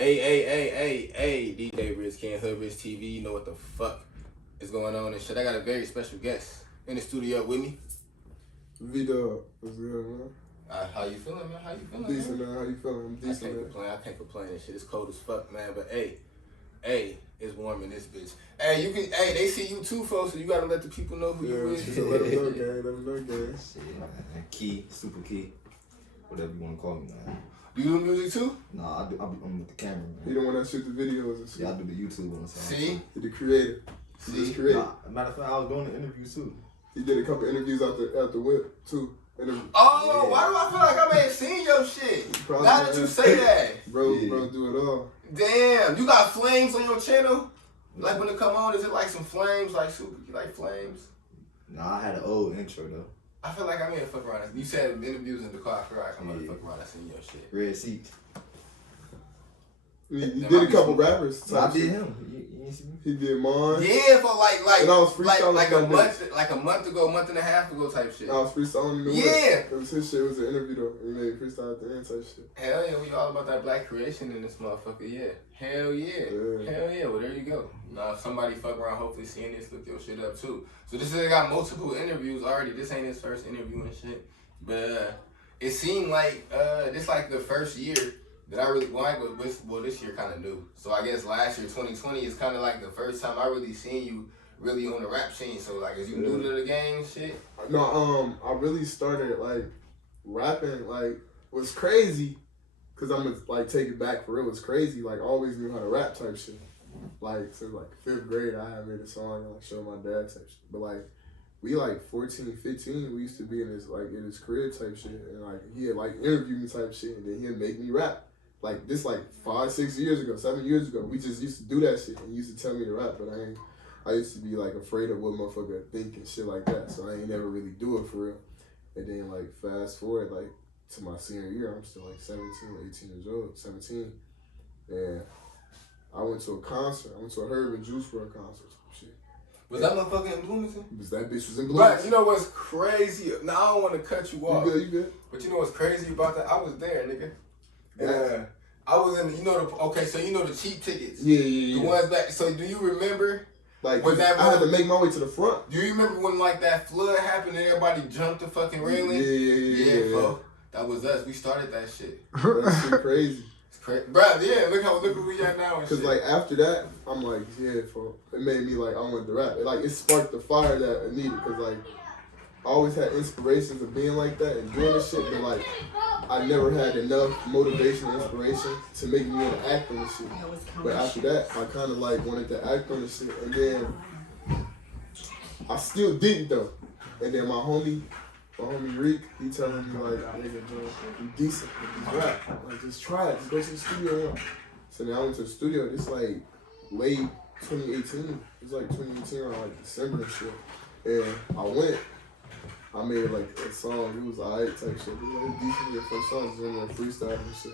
Hey, DJ Riz Ken, Hoodrich TV, you know what the fuck is going on and shit. I got a very special guest in the studio with me. VdUBB, what's good, man? How you feeling, man? How you feeling? Decent, man. How you feeling? I'm decent, I can't complain and shit. It's cold as fuck, man. But hey, it's warm in this bitch. Hey, they see you too, folks, so you gotta let the people know who you is. So let them know, gang. Let them know, gang. Shit, man. Key, super key, whatever you want to call me, man. Do you do music too? Nah, I'm with the camera, man. He the one that shoot the videos and shit. Yeah, I do the YouTube ones. See? He the creator. See? He's creator. Nah, matter of fact, I was doing the interview too. He did a couple interviews out the whip too. Oh, yeah. Why do I feel like I may have seen your shit? Probably now that you say that. Bro, do it all. Damn, you got flames on your channel? Like when it come on, is it like some flames, like super, like flames? Nah, I had an old intro though. I feel like I may have fucked around. You said interviews in the car. I feel like I might have fucked around. I seen your shit. Red seats. You did a couple rappers. So I did him. You ain't see me? He did mine. Yeah, for like and I was freestyling like a month ago, month and a half ago type shit. I was freestyling in the whip. It was his shit. It was an interview though. He made freestyle at the end type shit. Hell yeah, we all about that black creation in this motherfucker. Yeah. Hell yeah. Hell yeah. Well, there you go. Now, if somebody fuck around, hopefully seeing this, look your shit up too. So this nigga got multiple interviews already. This ain't his first interview and shit. But it seemed like this like the first year that I really, well, this year kind of new. So I guess last year, 2020, is kind of like the first time I really seen you really on the rap scene. So like, is you new to the game and shit? No, I really started like rapping, like, was crazy. Cause I'm gonna like take it back for real. It was crazy. Like, I always knew how to rap type shit. Like, since like 5th grade, I had made a song and like showed my dad type shit. But like, we like 14, 15, we used to be in his crib type shit. And like, he had like interviewed me type shit. And then he'd make me rap. Like this, like 5, 6 years ago, 7 years ago, we just used to do that shit and he used to tell me to rap, but I used to be like afraid of what motherfucker think and shit like that, so I ain't never really do it for real. And then like fast forward like to my senior year, I'm still like 17, 18 years old, 17, and I went to a concert. I went to a Herb and Juice WRLD concert. Shit. Was that motherfucker in Bloomington? That bitch was in Bloomington. But you know what's crazy? Now I don't want to cut you off. You good. But you know what's crazy about that? I was there, nigga. Yeah. I was in, so you know the cheap tickets. Yeah. The ones back. So do you remember? Like, I had to make my way to the front. Do you remember when like that flood happened and everybody jumped the fucking railing? Yeah. Folks. That was us. We started that shit. That shit crazy. It's crazy. Bro, yeah, look where we at now and shit. Cause like after that, I'm like, it made me like, I wanted to rap. It sparked the fire that I needed. Cause like, I always had inspirations of being like that and doing this shit, but like, I never had enough motivation and inspiration to make me want to act on this shit. But after that, I kind of like wanted to act on this shit, and then I still didn't though. And then my homie Reek, he telling me like, nigga, bro, you decent, you rap, like just try it, just go to the studio. So then I went to the studio. It's like late 2018. It's like 2018 around like December and shit. And I went. I made like a song, it was alright type shit. It was like decent. The first song was doing like freestyle and shit.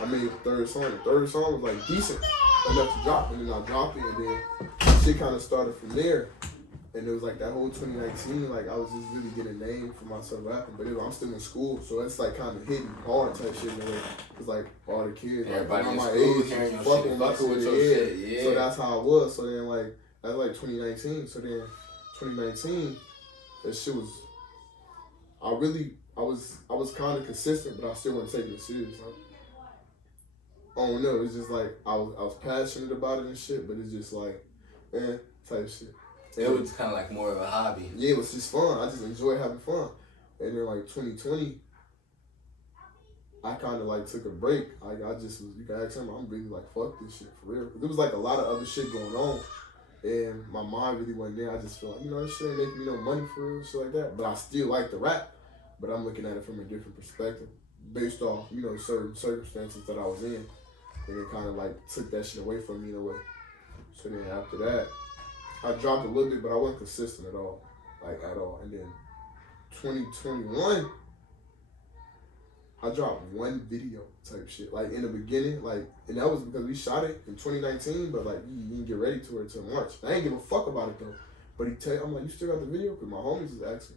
I made the third song. The third song was like decent enough to drop, and then I dropped it, and then shit kind of started from there. And it was like that whole 2019, like I was just really getting a name for myself rapping, but I'm still in school, so it's like kind of hitting hard type shit in a way. Cause like all the kids, everybody like, in my school, age, fucking with your shit. Yeah. So that's how it was. So then like that's like 2019. So then 2019, that shit was. I was kind of consistent, but I still wasn't taking it serious. I don't know. It's just like I was passionate about it and shit, but it's just like, type shit. It was kind of like more of a hobby. Yeah, it was just fun. I just enjoy having fun. And then like 2020, I kind of like took a break. I just was, you can ask him, I'm really like, fuck this shit for real. There was like a lot of other shit going on. And my mind really wasn't there. I just felt like, this shit ain't making me no money for real, shit like that. But I still like the rap. But I'm looking at it from a different perspective based off, certain circumstances that I was in. And it kind of like took that shit away from me in a way. So then after that, I dropped a little bit, but I wasn't consistent at all. Like at all. And then 2021, I dropped one video type shit. Like in the beginning, like, and that was because we shot it in 2019, but like you didn't get ready to it until March. I ain't give a fuck about it though. But I'm like, you still got the video? Because my homies was asking.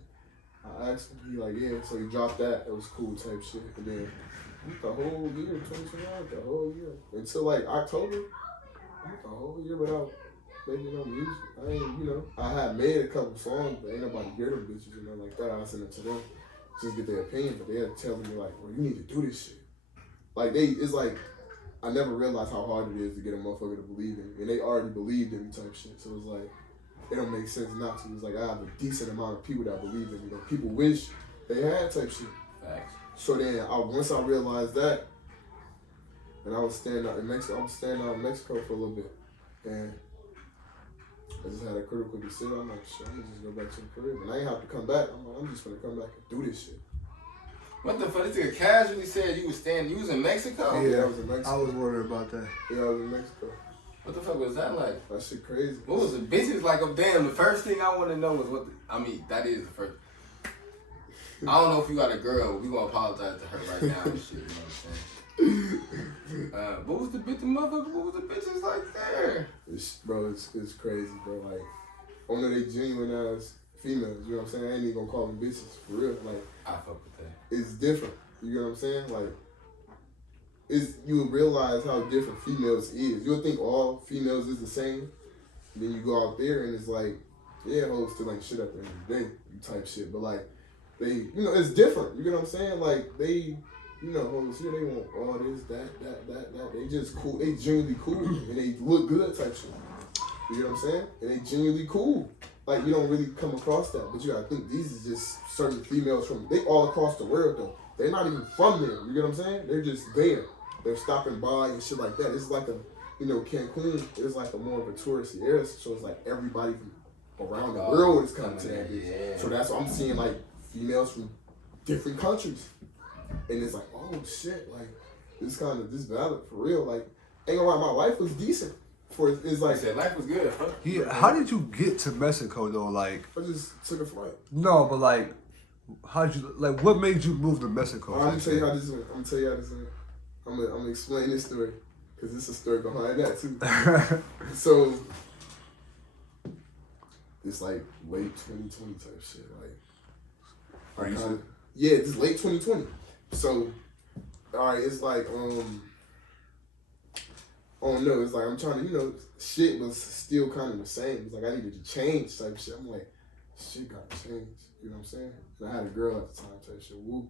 I asked him, he like, yeah. So he dropped that. It was cool type shit. And then the whole year, 2021, the whole year. Until like October, the whole year without making no music. I ain't, I had made a couple songs, but ain't nobody hear them bitches and nothing like that. I sent it to them, just get their opinion, but they had to tell me like, well, you need to do this shit. Like it's like, I never realized how hard it is to get a motherfucker to believe in me. And they already believed in me type shit. So it's like, it don't make sense not to. It's like, I have a decent amount of people that believe in me. That people wish they had type shit. Facts. So then, once I realized that, and I was standing out in Mexico. I was standing out in Mexico for a little bit. And I just had a critical decision. I'm like, shit, I'm gonna just go back to the crib. And I ain't have to come back. I'm like, I'm just gonna come back and do this shit. What the fuck? This nigga casually said you was in Mexico? Yeah, I was in Mexico. I was worried about that. Yeah, I was in Mexico. What the fuck was that like? That shit crazy. What was the business like? Oh, damn, the first thing I want to know is that is the first. I don't know if you got a girl, but we gonna apologize to her right now and shit, you know what I'm saying? What was the bitches like there? It's crazy, bro. Like, I know they genuine ass females, you know what I'm saying? I ain't even gonna call them bitches, for real. Like, I fuck with that. it's different, you know what I'm saying? Like, you will realize how different females is. You'll think all females is the same, and then you go out there and it's like, yeah, hoes still ain't shit at the end of the day, type shit. But like, they, it's different, you know what I'm saying? Like, they, hoes here, they want all this, that. They just cool, they genuinely cool, and they look good type shit. You know what I'm saying? And they genuinely cool. Like, you don't really come across that, but you gotta think these is just certain females they all across the world though. They're not even from there, you get what I'm saying? They're just there. They're stopping by and shit like that. It's like Cancun is like a more of a touristy area, so it's like everybody from around the world is coming to that. Yeah. So that's what I'm seeing, like females from different countries, and it's like, oh shit, like this valid for real. Like, ain't gonna lie, my life was decent. It's like, I said life was good, huh? Yeah, how did you get to Mexico though? Like, I just took a flight. no, but like, what made you move to Mexico? I'm gonna tell you how this went. I'm gonna explain this story, because it's a story behind that too. So it's like late 2020 type shit. Like, yeah, it's late 2020. So, all right, it's like oh no, it's like I'm trying to, shit was still kind of the same. It's like I needed to change type shit. I'm like, shit gotta change. You know what I'm saying? And I had a girl at the time type shit. Woo.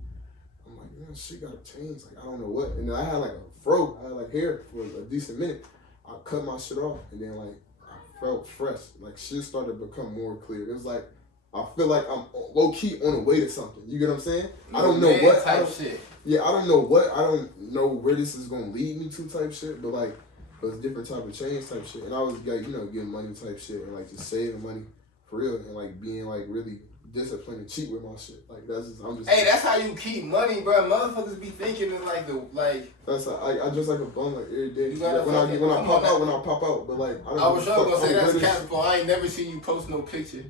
I'm like, man, shit gotta change. Like, I don't know what. And then I had like a fro. I had like hair for a decent minute. I cut my shit off, and then like I felt fresh. Like, shit started to become more clear. It was like, I feel like I'm low key on the way to something. You get what I'm saying? I don't know what type shit. Yeah, I don't know what. I don't know where this is gonna lead me to type shit. But like, it was different type of change type shit. And I was like, getting money type shit, and like just saving money for real, and like being like really disciplined and cheap with my shit. Like, Hey, that's how you keep money, bro. Motherfuckers be thinking in That's how I just like a bum like every day. When I pop out, but like I was sure gonna say that's capital. I ain't never seen you post no picture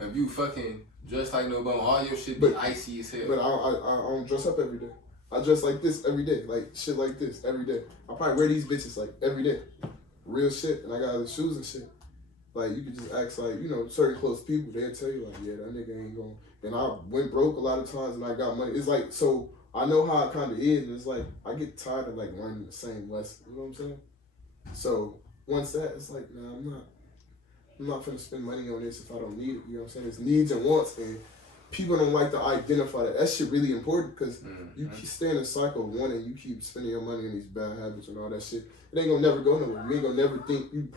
of you fucking dressed like no bum. All your shit be icy as hell. But I don't dress up every day. I dress like this every day, like shit like this every day. I probably wear these bitches like every day, real shit, and I got other shoes and shit. Like, you could just ask, like, certain close people, they'll tell you, like, yeah, that nigga ain't going. And I went broke a lot of times, and I got money. It's like, so I know how it kind of is, and it's like, I get tired of, like, learning the same lesson. You know what I'm saying? So once that, it's like, nah, I'm not finna spend money on this if I don't need it. You know what I'm saying? It's needs and wants, and people don't like to identify that. That shit really important, because you keep staying in a cycle of one, and you keep spending your money on these bad habits and all that shit. It ain't gonna never go nowhere. You ain't gonna never think, you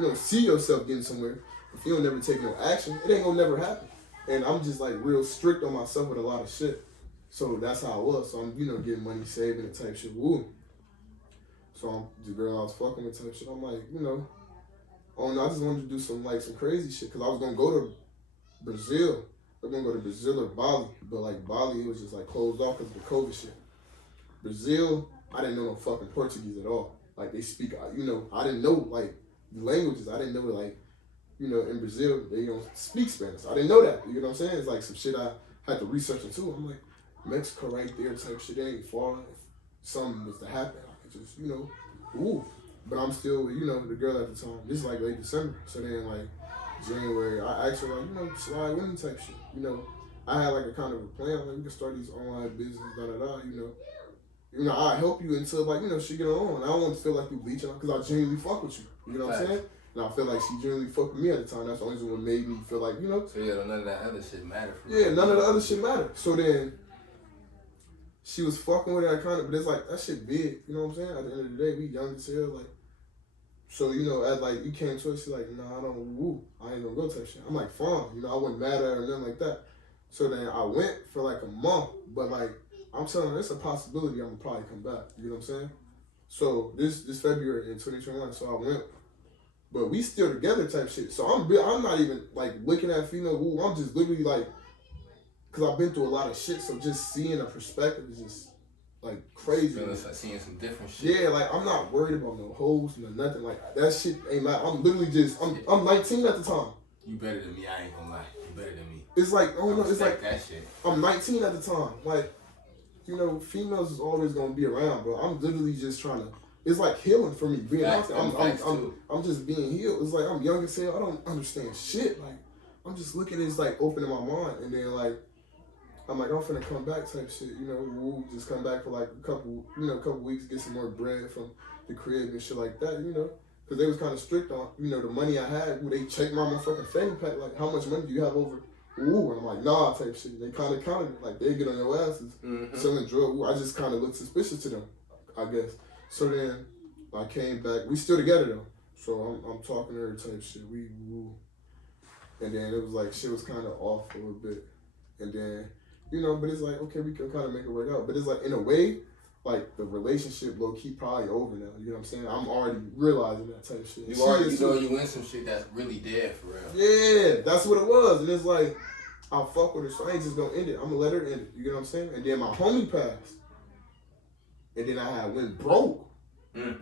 don't see yourself getting somewhere. If you don't never take no action, it ain't gonna never happen. And I'm just like real strict on myself with a lot of shit. So that's how I was. So I'm, getting money, saving it type shit. Woo. So the girl I was fucking with type shit, I'm like, oh no, I just wanted to do some crazy shit. Cause I was gonna go to Brazil. I was gonna go to Brazil or Bali. But like Bali, it was just like closed off because of the COVID shit. Brazil, I didn't know no fucking Portuguese at all. Like, they speak, I didn't know, like, languages. I didn't know, like, in Brazil, they don't speak Spanish. I didn't know that. You know what I'm saying? It's like some shit I had to research into. I'm like, Mexico right there type shit. It ain't far. If something was to happen, I could just, ooh. But I'm still with, the girl at the time. This is like late December. So then, like, January, I asked her, like, slide with me type shit. I had, like, a kind of a plan. Like, we can start these online business, You know, I help you until like, you know, she get on. I don't want to feel like you bleaching because I genuinely fuck with you. You know what I'm saying? And I feel like she genuinely fucked with me at the time. That's the only one made me feel like, you know. So yeah, none of that other shit matter for me. Yeah, none of the other shit matter. So then she was fucking with that kind of, but it's like that shit big. You know what I'm saying? At the end of the day, we young as hell. Like, so you know, as like you came to us, she's like, nah, I don't woo. I ain't gonna go type shit. I'm like, fine. You know, I wasn't mad at her or nothing like that. So then I went for like a month, but like I'm telling her, it's a possibility I'm gonna probably come back. You know what I'm saying? So this February in 2021, so I went, but we still together type shit. So I'm not even like looking at female woo. I'm just literally like, cause I've been through a lot of shit. So just seeing a perspective is just like crazy. Feeling like seeing some different shit. Yeah, like I'm not worried about no hoes, no nothing. Like that shit ain't like I'm literally just I'm 19 at the time. You better than me. I ain't gonna lie. You better than me. It's like I don't know. It's like that shit. I'm 19 at the time. Like, you know, females is always gonna be around, bro. I'm literally just trying to. It's like healing for me. Being honest, I'm just being healed. It's like I'm young as hell. I don't understand shit. Like I'm just looking at it, it's like opening my mind, and then like I'm like I'm finna come back type shit. You know, we'll just come back for like a couple weeks, get some more bread from the crib and shit like that. You know. Because they was kind of strict on, you know, the money I had. They checked my motherfucking fanny pack, like, how much money do you have over? Ooh, and I'm like, nah, type shit. They kind of counted it, like, they get on your asses. Selling drugs. Ooh, I just kind of looked suspicious to them, I guess. So then I came back. We still together, though. So I'm talking to her type shit. Woo. And then it was like, shit was kind of off a little bit. And then, you know, but it's like, okay, we can kind of make it work out. But it's like, in a way, like the relationship low key probably over now. You know what I'm saying? I'm already realizing that type of shit. You already know you in some shit that's really dead for real. Yeah, that's what it was. And it's like, I'll fuck with her, so I ain't just gonna end it. I'm gonna let her end it. You get what I'm saying? And then my homie passed. And then I went broke.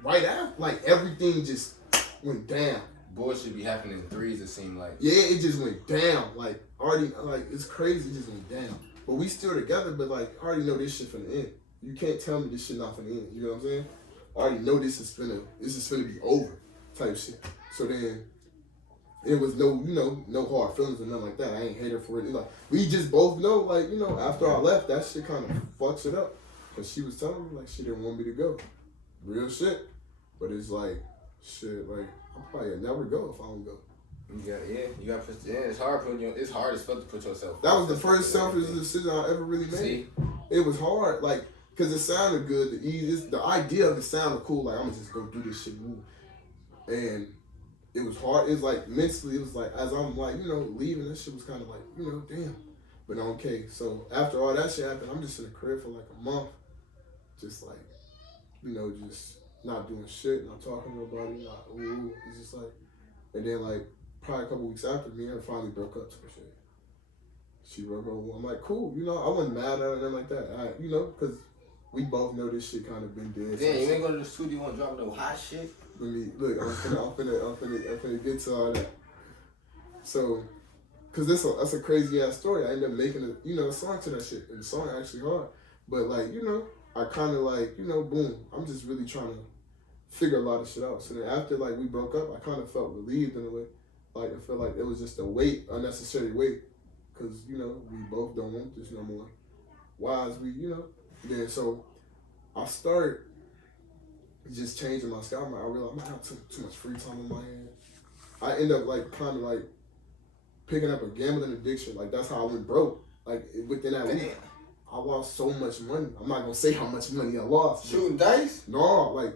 Right after. Like everything just went down. Bullshit be happening in threes, it seemed like. Yeah, it just went down. Like already like it's crazy, it just went down. But we still together, but like I already know this shit from the end. You can't tell me this shit not finna end. You know what I'm saying? I already know this is finna be over type shit. So then it was no hard feelings or nothing like that. I ain't hate her for it. Like we just both know, like, you know, after I left, that shit kind of fucks it up. Cause she was telling me like she didn't want me to go. Real shit. But it's like shit, like I'll probably never go if I don't go. You gotta put it's hard it's hard as fuck to put yourself. That was the first selfish decision I ever really made. See? It was hard, like, cause it sounded good. The idea of it sounded cool. Like I'm gonna just go do this shit, and it was hard. It was like mentally, it was like as I'm like leaving, that shit was kind of like damn. But okay, so after all that shit happened, I'm just in the crib for like a month, just like just not doing shit, not talking to nobody, not It's just like, and then like probably a couple weeks after, me and her finally broke up. Type shit. She broke up. I'm like, cool, I wasn't mad at her or nothing like that. Because we both know this shit kind of been dead. Yeah, you ain't go to the studio and drop no hot shit. Let me look. I'm finna get to all that. So, cause that's a crazy ass story. I ended up making a song to that shit, and the song actually hard. But like I kind of like boom. I'm just really trying to figure a lot of shit out. So then after like we broke up, I kind of felt relieved in a way. Like I felt like it was just a weight, unnecessary weight. Cause we both don't want this no more. Why is we Then so I started just changing my style. I realized I have too much free time on my hands. I end up like kind of like picking up a gambling addiction. Like that's how I went broke. Like within that week, I lost so much money. I'm not gonna say how much money I lost. Shooting dice? No, like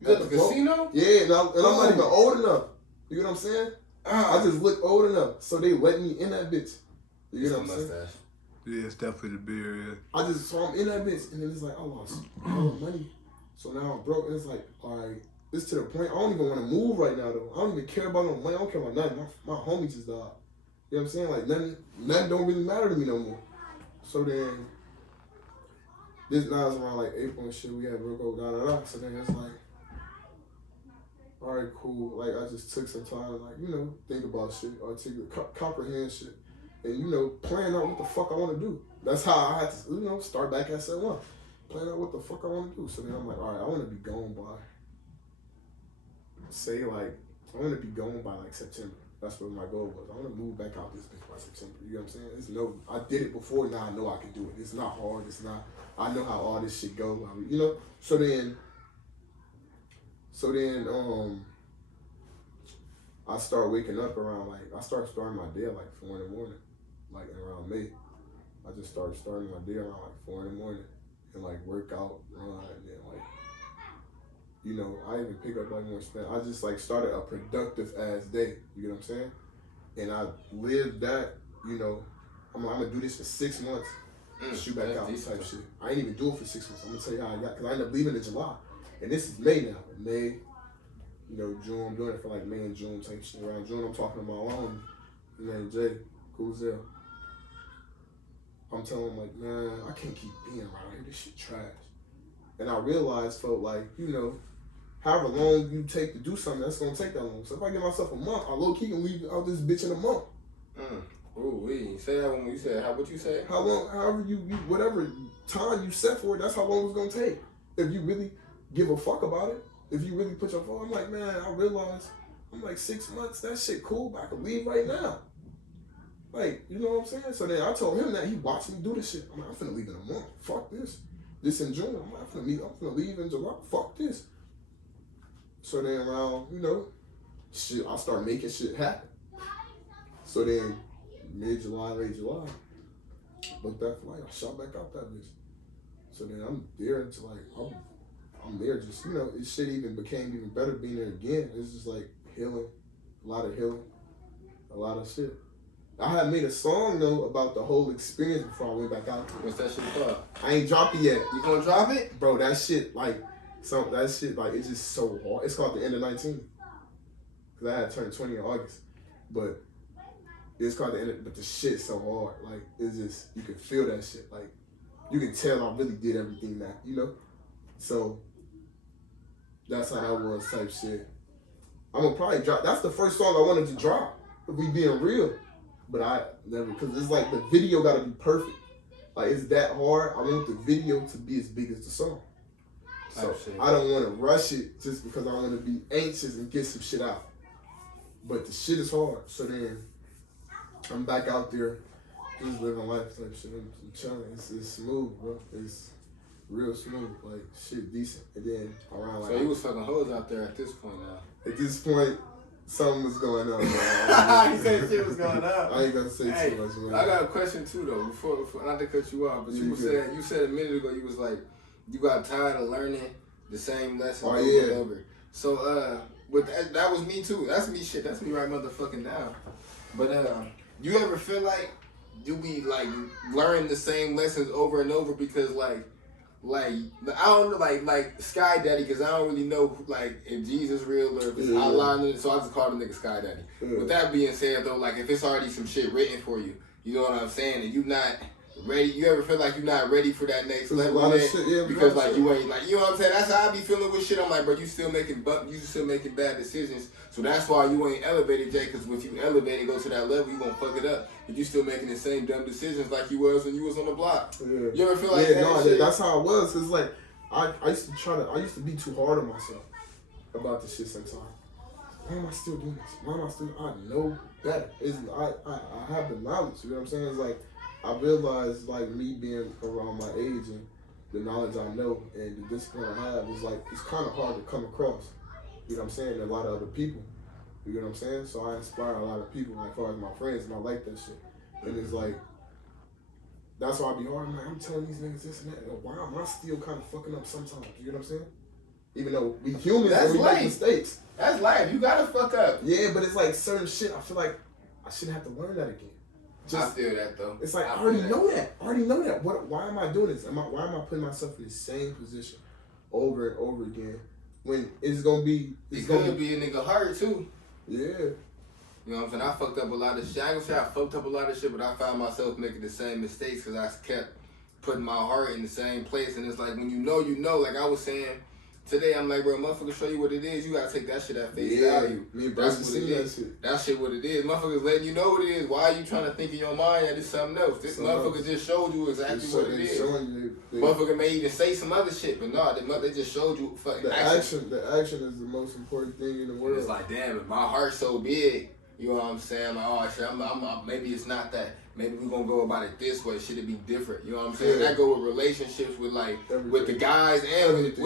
you at the casino? Yeah, and I'm not even old enough. You know what I'm saying? I just look old enough, so they let me in that bitch. You know what I'm saying? Yeah, it's definitely the beer, yeah. So I'm in that bitch, and then it's like, I lost all the money. So now I'm broke, and it's like, all right, it's to the point, I don't even want to move right now, though. I don't even care about no money. I don't care about nothing. My homie just died. You know what I'm saying? Like, nothing don't really matter to me no more. So then, this now is around, like, April and shit. We had broke up, da-da-da. So then it's like, all right, cool. Like, I just took some time to, like, think about shit, articulate, comprehend shit. And, plan out what the fuck I want to do. That's how I had to, start back at set one. Plan out what the fuck I want to do. So then I'm like, all right, I want to be gone by, say, like, I want to be gone by, like, September. That's what my goal was. I want to move back out this bitch by September. You know what I'm saying? It's no, I did it before. Now I know I can do it. It's not hard. It's not. I know how all this shit go. I mean, you know. So then, I start waking up around I start starting my day at 4 in the morning, around May. I just started starting my day around 4 in the morning and work out, run, and then you know, I even pick up more spend. I just started a productive ass day. You know what I'm saying? And I lived that. You know, I'm gonna do this for 6 months. Shoot back out type shit. I ain't even do it for 6 months. I'm gonna tell you how I got, because I ended up leaving in July, and this is May now. May, you know, June. I'm doing it for May and June type shit. Around June, I'm talking to my own man Jay Kuzel. I'm telling him man, I can't keep being around here. This shit trash. And I realized, you know, however long you take to do something, that's gonna take that long. So if I give myself a month, I low key can leave out this bitch in a month. Ooh, you say that when you said what you said? How long? However you whatever time you set for it, that's how long it's gonna take. If you really give a fuck about it, if you really put your phone, I'm man, I realize I'm 6 months. That shit cool, but I could leave right now. You know what I'm saying? So then I told him that. He watched me do this shit. I'm finna leave in a month. Fuck this. This in June. I'm finna leave in July. Fuck this. So then around, you know, shit, I start making shit happen. So then mid-July, late July, booked that flight. I shot back out that bitch. So then I'm there until I'm there just, you know, this shit even became even better being there again. It's just healing, a lot of healing, a lot of shit. I had made a song though about the whole experience before I went back out there. What's that shit called? I ain't dropped it yet. You gonna drop it? Bro, that shit it's just so hard. It's called The End of 19. Cause I had turned 20 in August. But it's called The End of, but the shit's so hard. It's just, you can feel that shit. You can tell I really did everything that, you know? So that's how that was type shit. I'm gonna probably drop, that's the first song I wanted to drop, if we being real. But I never, because it's the video gotta be perfect. It's that hard. I want the video to be as big as the song. So I don't want to rush it just because I want to be anxious and get some shit out. But the shit is hard. So then I'm back out there, just living life type shit. I'm chilling. It's smooth, bro. It's real smooth. Shit decent. And then around So you was fucking hoes out there at this point now? At this point, something was going on, man. He said shit was going on. I ain't gonna say too much, man. I got a question too though, before not to cut you off, but you said a minute ago, you was you got tired of learning the same lesson over and over. So with that was me too. That's me shit. That's me right motherfucking now. But you ever feel you be learning the same lessons over and over because I don't know like Sky Daddy, because I don't really know if Jesus real or if it's Allah, so I just call the nigga Sky Daddy. With that being said though, if it's already some shit written for you, you know what I'm saying, and you not ready, you ever feel you're not ready for that next level because you ain't you know what I'm saying? That's how I be feeling with shit. I'm bro, you still making bad decisions, so that's why you ain't elevated, Jay. Because if you elevate and go to that level, you gonna fuck it up. But you still making the same dumb decisions like you was when you was on the block. Yeah. You ever feel that? No, that's how it was. Cause I used to be too hard on myself about this shit sometimes. Why am I still doing this? Why am I still? I know better. I have the knowledge. You know what I'm saying? It's I realized me being around my age and the knowledge I know and the discipline I have is it's kind of hard to come across. You know what I'm saying? A lot of other people. You know what I'm saying? So I inspire a lot of people as far as my friends, and I like that shit. And it's that's why I be hard. I'm telling these niggas this and that. And why am I still kind of fucking up sometimes? You know what I'm saying? Even though we humans and we make mistakes. That's life. You gotta fuck up. Yeah, but it's certain shit. I feel I shouldn't have to learn that again. I feel that though. It's I already know that. I already know that. Why am I doing this? Why am I putting myself in the same position over and over again when it's gonna be? It's gonna be a nigga hard too. Yeah. You know what I'm saying? I fucked up a lot of shit. I ain't gonna say I fucked up a lot of shit, but I found myself making the same mistakes because I kept putting my heart in the same place. And it's when you know, like I was saying today, I'm bro, motherfuckers show you what it is. You gotta take that shit at face value. That's what it is. That shit what it is. Motherfuckers letting you know what it is. Why are you trying to think in your mind that it's something else? This motherfucker just showed you exactly what it is. Motherfucker may even say some other shit, but no, they just showed you fucking action. The action is the most important thing in the world. It's damn it, my heart's so big. You know what I'm saying? Like, oh shit, maybe it's not that. Maybe we're gonna go about it this way. Should it be different? You know what I'm saying? Yeah. That go with relationships with like Everything. with the guys and with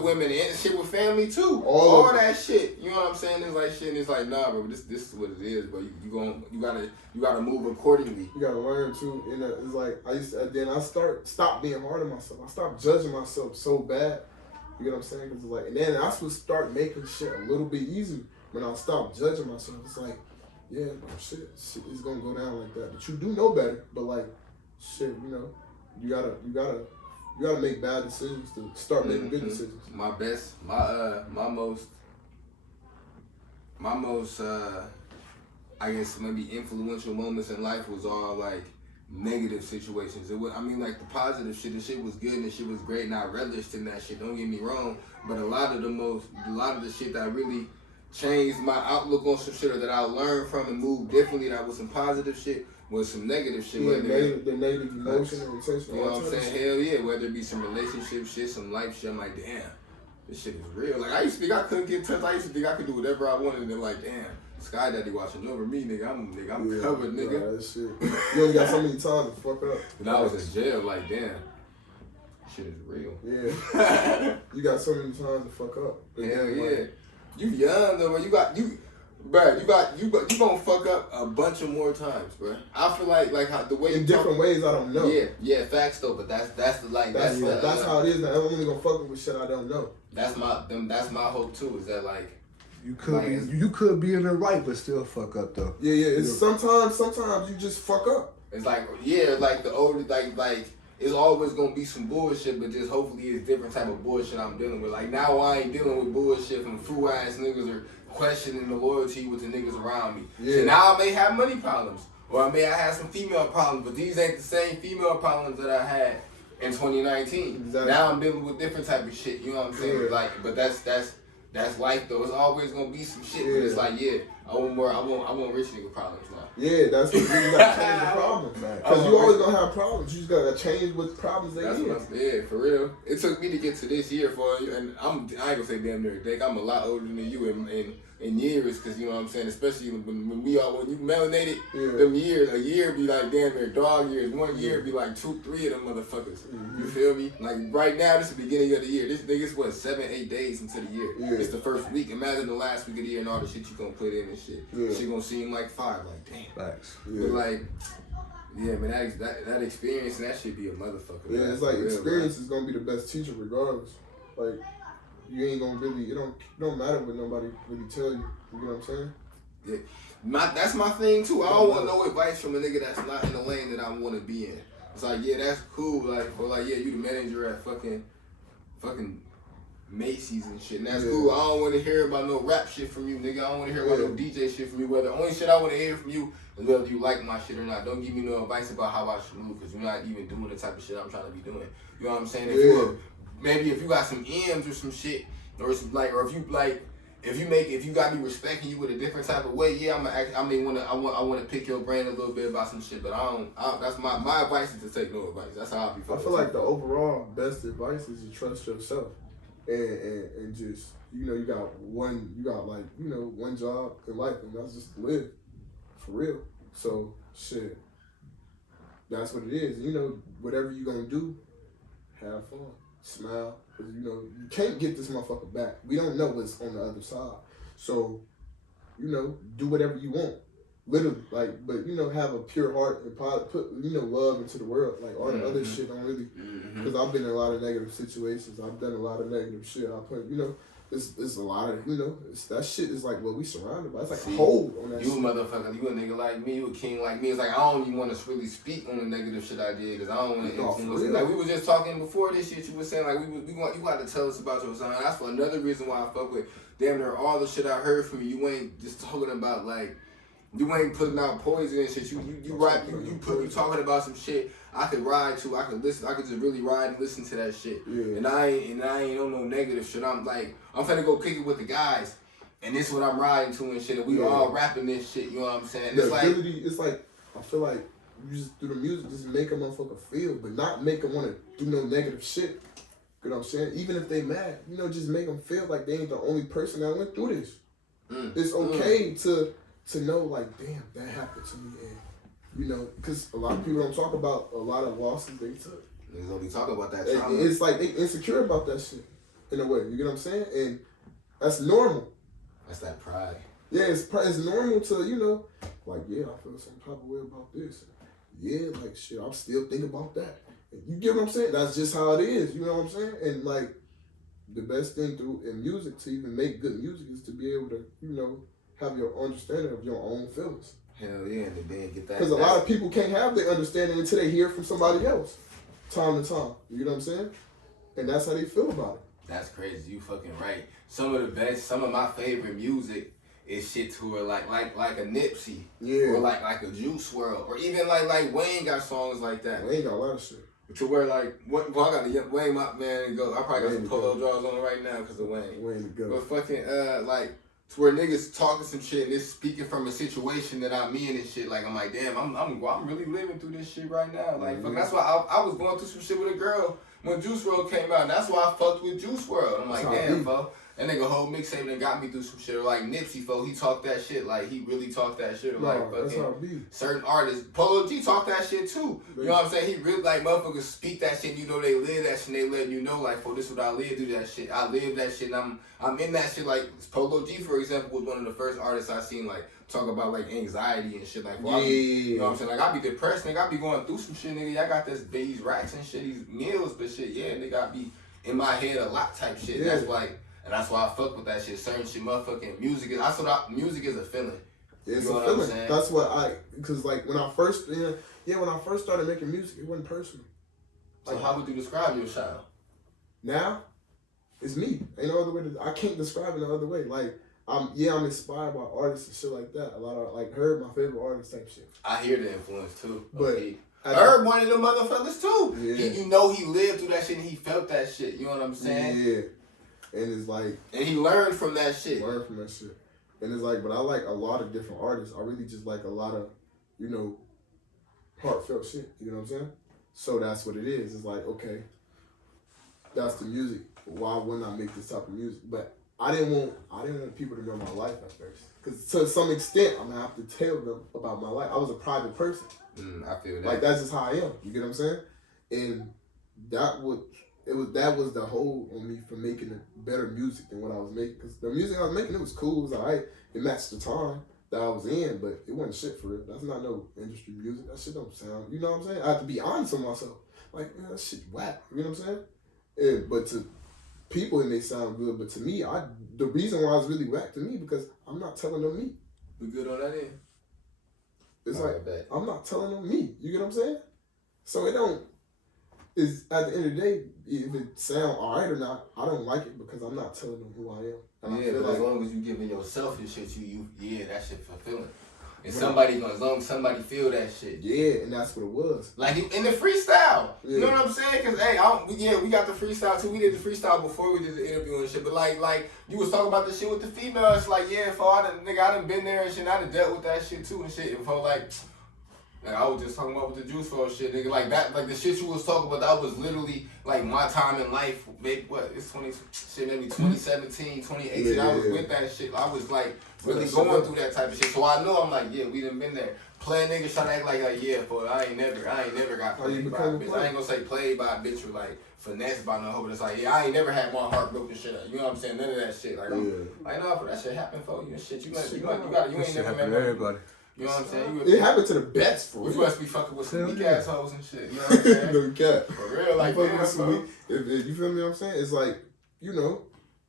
women and shit with family too. All that shit. You know what I'm saying? It's like shit. And it's like nah, bro. This is what it is. But you gotta move accordingly. You gotta learn too. And it's like stopped being hard on myself. I stopped judging myself so bad. You get what I'm saying? Cause it's like, and then I would start making shit a little bit easier when I stopped judging myself. It's like, yeah, bro, shit is gonna go down like that. But you do know better. But like, shit, you know, you gotta make bad decisions to start making good decisions. My most I guess maybe influential moments in life was all like negative situations. Like the positive shit, the shit was good and the shit was great and I relished in that shit, don't get me wrong. But a lot of the shit that really changed my outlook on some shit or that I learned from and moved differently, that was some positive shit, was some negative shit. Yeah, the negative emotion and intention. You know what I'm saying? Hell yeah, whether it be some relationship shit, some life shit, I'm like, damn, this shit is real. Like I used to think I couldn't get touched, I used to think I could do whatever I wanted and then like, damn, Sky Daddy watching over me, nigga. I'm covered, nigga. Nah, that shit. You only got so many times to fuck up. And I was in jail, like, damn. Shit is real. Yeah. You got so many times to fuck up. Hell yeah. You young though, bro. You gonna fuck up a bunch of more times, bro. I feel like how the way in different ways I don't know. Yeah, facts though. But that's how it is. Now I'm only gonna fuck with shit I don't know. That's my hope too. Is that like you could be in the right but still fuck up though. Yeah. It's sometimes you just fuck up. It's like like the older like. It's always gonna be some bullshit, but just hopefully it's different type of bullshit I'm dealing with. Like now I ain't dealing with bullshit from fool ass niggas or questioning the loyalty with the niggas around me. Yeah. So now I may have money problems, or I may have some female problems, but these ain't the same female problems that I had in 2019. Exactly. Now I'm dealing with different type of shit. You know what I'm saying? Yeah. Like, but that's life though. It's always gonna be some shit, but it's like I want rich nigga problems now. Yeah, that's what you gotta change the problem. Because you always gonna have problems. You just gotta change what problems they is. Yeah, for real. It took me to get to this year for you, and I ain't gonna say damn near a dick. I'm a lot older than you in years, because you know what I'm saying. Especially when you melanated, them years, a year be like damn near dog years. 1 year be like 2, 3 of them motherfuckers. Mm-hmm. You feel me? Like right now, this is the beginning of the year. This nigga's what 7, 8 days into the year. Yeah. It's the first week. Imagine the last week of the year and all the shit you gonna put in and shit. Yeah. Shit gonna seem like 5. Like damn. Facts. Yeah. But like, yeah, man, that experience and that shit be a motherfucker. Yeah, man. it's like experience is gonna be the best teacher regardless. Like, you ain't gonna really, it don't matter what nobody really tell you. You know what I'm saying? Yeah. That's my thing too. I don't want no advice from a nigga that's not in the lane that I want to be in. It's like, yeah, that's cool. Like, or like, yeah, you the manager at fucking Macy's and shit. And that's cool. I don't want to hear about no rap shit from you, nigga. I don't want to hear about no DJ shit from you. Whether only shit I want to hear from you is whether you like my shit or not. Don't give me no advice about how I should move, because you're not even doing the type of shit I'm trying to be doing. You know what I'm saying? Maybe if you got some M's or some shit, or some if you got me respecting you with a different type of way, I want to pick your brain a little bit about some shit, but that's my advice is to take no advice. That's how I be feeling. I feel like the overall best advice is to trust yourself, and just you got one job in life, and that's just to live, for real. So shit, that's what it is. Whatever you gonna do, have fun, smile. Because, you can't get this motherfucker back. We don't know what's on the other side. So, do whatever you want. Literally, but, have a pure heart and put, love into the world. Like, all the other shit don't really, because I've been in a lot of negative situations. I've done a lot of negative shit. I put, it's a lot of, that shit is like what we surrounded by. It's like a hold on that shit. You a motherfucker, you a nigga like me, you a king like me. It's like, I don't even want to really speak on the negative shit I did, because I don't want to influence it. Like, we were just talking before this shit, you were saying, like, you got to tell us about your son. That's for another reason why I fuck with damn near all the shit I heard from you. You ain't just talking about, like, you ain't putting out poison and shit. You talking about some shit I could ride to, I could listen, I could just really ride and listen to that shit. Yeah. And I ain't on no negative shit. I'm finna go kick it with the guys, and this is what I'm riding to and shit, and we all rapping this shit, you know what I'm saying? It's like I feel like you just through the music just make a motherfucker feel, but not make them want to do no negative shit. You know what I'm saying? Even if they mad, just make them feel like they ain't the only person that went through this. It's okay to know like, damn, that happened to me, and you know, because a lot of people don't talk about a lot of losses they took. Niggas don't be talking about that And trauma. it's like they insecure about that shit in a way. You get what I'm saying? And that's normal. That's that pride. Yeah, it's normal to, you know, like, yeah, I feel some type of way about this. Yeah, like, shit, I'm still thinking about that. And you get what I'm saying? That's just how it is. You know what I'm saying? And, like, the best thing in music to even make good music is to be able to, you know, have your understanding of your own feelings. Hell yeah, and then get that. Because a lot of people can't have their understanding until they hear from somebody else, time to time. You know what I'm saying? And that's how they feel about it. That's crazy. You fucking right. Some of my favorite music is shit to where like a Nipsey, Yeah. or like a Juice WRLD, or even like Wayne got songs like that. Wayne got a lot of shit. To where like I got the Wayne, my man, go. I probably got some polo draws on right now because of Wayne. Wayne to go. But fucking like to where niggas talking some shit and it's speaking from a situation that I'm in and shit. Like I'm like, damn, I'm really living through this shit right now. Like fuck, that's why I was going through some shit with a girl when Juice WRLD came out. And that's why I fucked with Juice WRLD. I'm like, damn, fo. That nigga whole mixtape that got me through some shit. Or like Nipsey, fo, he talked that shit. Like he really talked that shit. Or like fucking certain artists. Polo G talked that shit too. You know what I'm saying? He really like motherfuckers speak that shit. You know they live that shit. And they letting you know like, for this what I live through that shit. I live that shit. And I'm in that shit. Like Polo G, for example, was one of the first artists I seen like talk about like anxiety and shit. Like, well, you know what I'm saying? Like I be depressed, nigga. I be going through some shit, nigga. I got these racks and shit, these meals, but shit, yeah, nigga, I be in my head a lot type shit. Yeah. That's like. And that's why I fuck with that shit. Certain shit, motherfucking music is. Music is a feeling. It's you know a feeling. what I'm saying? That's what because like when I first started making music, it wasn't personal. So how would you describe your style? Now, it's me. Ain't no other way I can't describe it no other way. Like I'm inspired by artists and shit like that. A lot of like Herb, my favorite artist type shit. I hear the influence too. But Herb one of them motherfuckers too. Yeah. You know he lived through that shit and he felt that shit. You know what I'm saying? Yeah. And it's like... And he learned from that shit. And it's like, but I like a lot of different artists. I really just like a lot of, you know, heartfelt shit. You know what I'm saying? So that's what it is. It's like, okay, that's the music. Why wouldn't I make this type of music? But I didn't want people to know my life at first. Because to some extent, I'm going to have to tell them about my life. I was a private person. I feel that. Like, that's just how I am. You get what I'm saying? And that was the hold on me for making better music than what I was making. Because the music I was making, it was cool. It was alright. It matched the time that I was in, but it wasn't shit for real. That's not no industry music. That shit don't sound, you know what I'm saying? I have to be honest with myself. Like, man, that shit whack. You know what I'm saying? But to people, it may sound good. But to me, the reason why it's really whack to me, because I'm not telling them me. We good on that end? It's like, I'm not telling them me. You get what I'm saying? So it don't... Is at the end of the day, if it sound alright or not, I don't like it because I'm not telling them who I am. And yeah, but as long as you giving yourself your shit, that shit fulfilling. And as long as somebody feel that shit. Yeah, and that's what it was. Like in the freestyle. Yeah. You know what I'm saying? Because, hey, we got the freestyle too. We did the freestyle before we did the interview and shit. But like you was talking about the shit with the females. Like, yeah, I done been there and shit. I done dealt with that shit too and shit. And like I was just talking about with the Juice WRLD shit, nigga. Like that, like the shit you was talking about, that was literally like my time in life. Maybe maybe 2017, 2018. Yeah. I was with that shit. I was like really going through that type of shit. So I know I'm like, yeah, we done been there. Playing niggas trying to act like yeah, but I ain't never got played by a bitch. I ain't gonna say played by a bitch or like finessed by no hoe, but it's like, yeah, I ain't never had my heart broken shit up. You know what I'm saying? None of that shit. Like, like no, but that shit happened for you and shit. You ain't never met everybody. You know what I'm saying? It happened to the best for real. You must be fucking with some weak assholes and shit. You know what I'm saying? No cap. For real, like that. If you feel me what I'm saying? It's like, you know,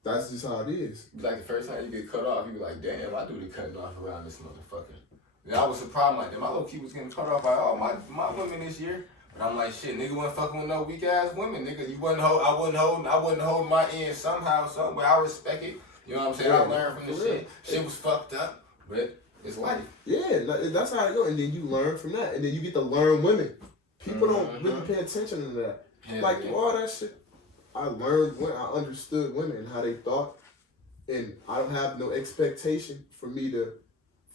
that's just how it is. Like the first time you get cut off, you be like, damn, I do the cutting off around this motherfucker. And I was surprised like that. My little kid was getting cut off by my women this year. But I'm like, shit, nigga wasn't fucking with no weak ass women. Nigga, I wasn't holding my end somehow, some way. I respect it. You know what I'm saying? I learned from this shit. Shit was fucked up, but it's life. Yeah, that's how it go. And then you learn from that. And then you get to learn women. People don't really pay attention to that. Like, all that shit. I learned when I understood women and how they thought. And I don't have no expectation for me to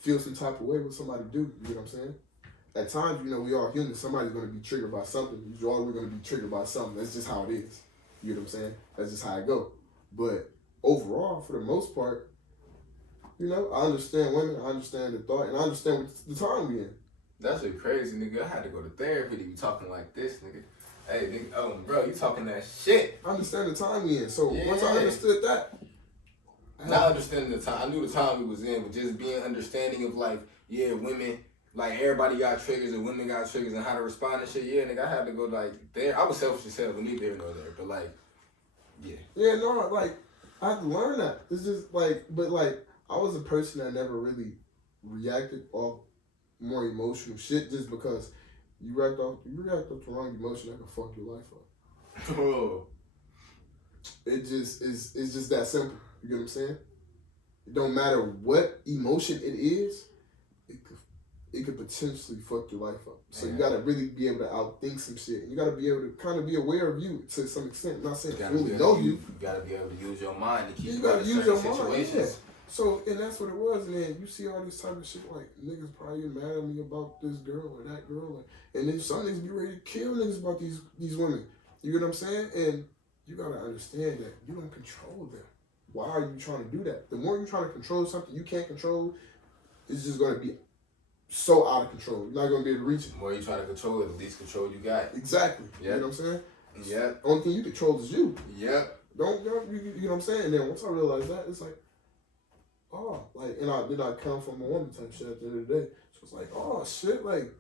feel some type of way with somebody do. You know what I'm saying? At times, you know, we are human. Somebody's going to be triggered by something. You're always going to be triggered by something. That's just how it is. You know what I'm saying? That's just how it go. But overall, for the most part, You know, I understand women, I understand the thought, and I understand what the time we in. That's shit crazy, nigga. I had to go to therapy to be talking like this, nigga. Hey, nigga, oh, bro, you talking that shit. I understand the time we in. So Yeah. once I understood that, Not understanding the time. I knew the time we was in, but just being understanding of like, yeah, women, like everybody got triggers and women got triggers and how to respond and shit. Yeah, nigga, I had to go like there. I was selfish as hell, but neither there nor there. But like, yeah. yeah, no, like I had to learn that. It's just like, but like I was a person that never really reacted off more emotional shit just because you react off the wrong emotion that can fuck your life up. Oh. It just is. It's just that simple. You get what I'm saying? It don't matter what emotion it is, it could potentially fuck your life up. So you gotta really be able to outthink some shit. You gotta be able to kind of be aware of you to some extent. I'm not saying fully know you. You gotta be able to use your mind to keep You gotta use your mind. situations. Yeah. So and that's what it was. And then you see all this type of shit like niggas probably get mad at me about this girl or that girl, and then some niggas be ready to kill niggas about these women. You get what I'm saying? And you gotta understand that you don't control them. Why are you trying to do that? The more you're trying to control something you can't control, it's just gonna be so out of control. You're not gonna be able to reach it. The more you try to control it, the least control you got. Exactly. Yep. You know what I'm saying? Yep. Only thing you control is you. Yep. Don't you know what I'm saying? And then once I realized that, it's like, oh, like, and I come from a woman type shit at the end of the day. So it's like, oh shit, like,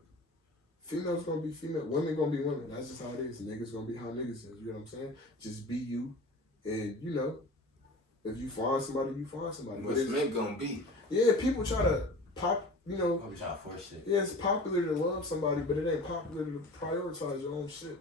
females gonna be female, women gonna be women. That's just how it is. Niggas gonna be how niggas is. You know what I'm saying? Just be you, and you know, if you find somebody, you find somebody. What's men gonna be? Yeah, people try to pop. You know, I'll be trying to force shit. yeah, it's popular to love somebody, but it ain't popular to prioritize your own shit.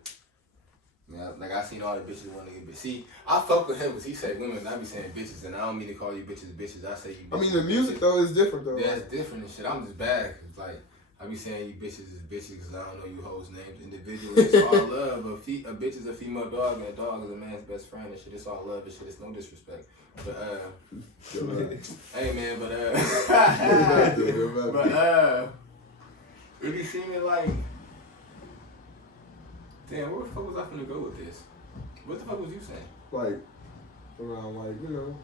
Yeah, like I seen all the bitches want to get bitches. See, I fuck with him because he said women, and I be saying bitches, and I don't mean to call you bitches. I say you bitches. I mean, the music though is different though. Yeah, it's different and shit. I'm just bad. Cause like, I be saying you bitches is bitches because I don't know you hoes names individually. It's all love. A bitch is a female dog, and a dog is a man's best friend and shit. It's all love and shit. It's no disrespect. But, hey man, but, if you see me like, damn, where the fuck was I finna go with this? What the fuck was you saying? Like, around like, you know,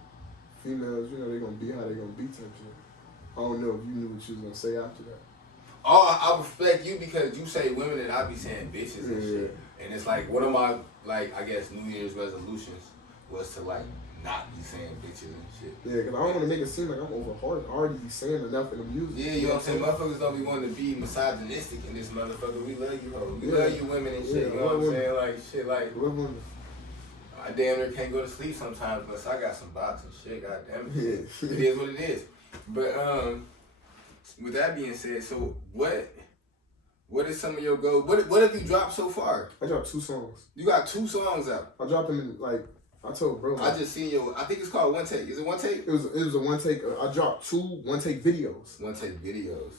females, you know, they gonna be how they gonna be type shit. I don't know if you knew what you was gonna say after that. Oh, I respect you because you say women and I be saying bitches and shit. And it's like, one of my, like, I guess New Year's resolutions was to, like, not be saying bitches and shit. Yeah, because I don't want to make it seem like I'm already saying enough in the music. Yeah, you know what I'm saying? Motherfuckers don't be wanting to be misogynistic in this motherfucker. We love you, hoes. We love you women and shit. You know what I'm saying? Like, shit, like, I damn near can't go to sleep sometimes unless I got some box and shit. God damn it. Yeah. It is what it is. But, with that being said, so what is some of your goals? What have you dropped so far? I dropped 2 songs. You got 2 songs out. I dropped them in, like, I told bro. I just seen I think it's called One Take. Is it One Take? It was a one take. I dropped 2 one-take videos. One Take videos.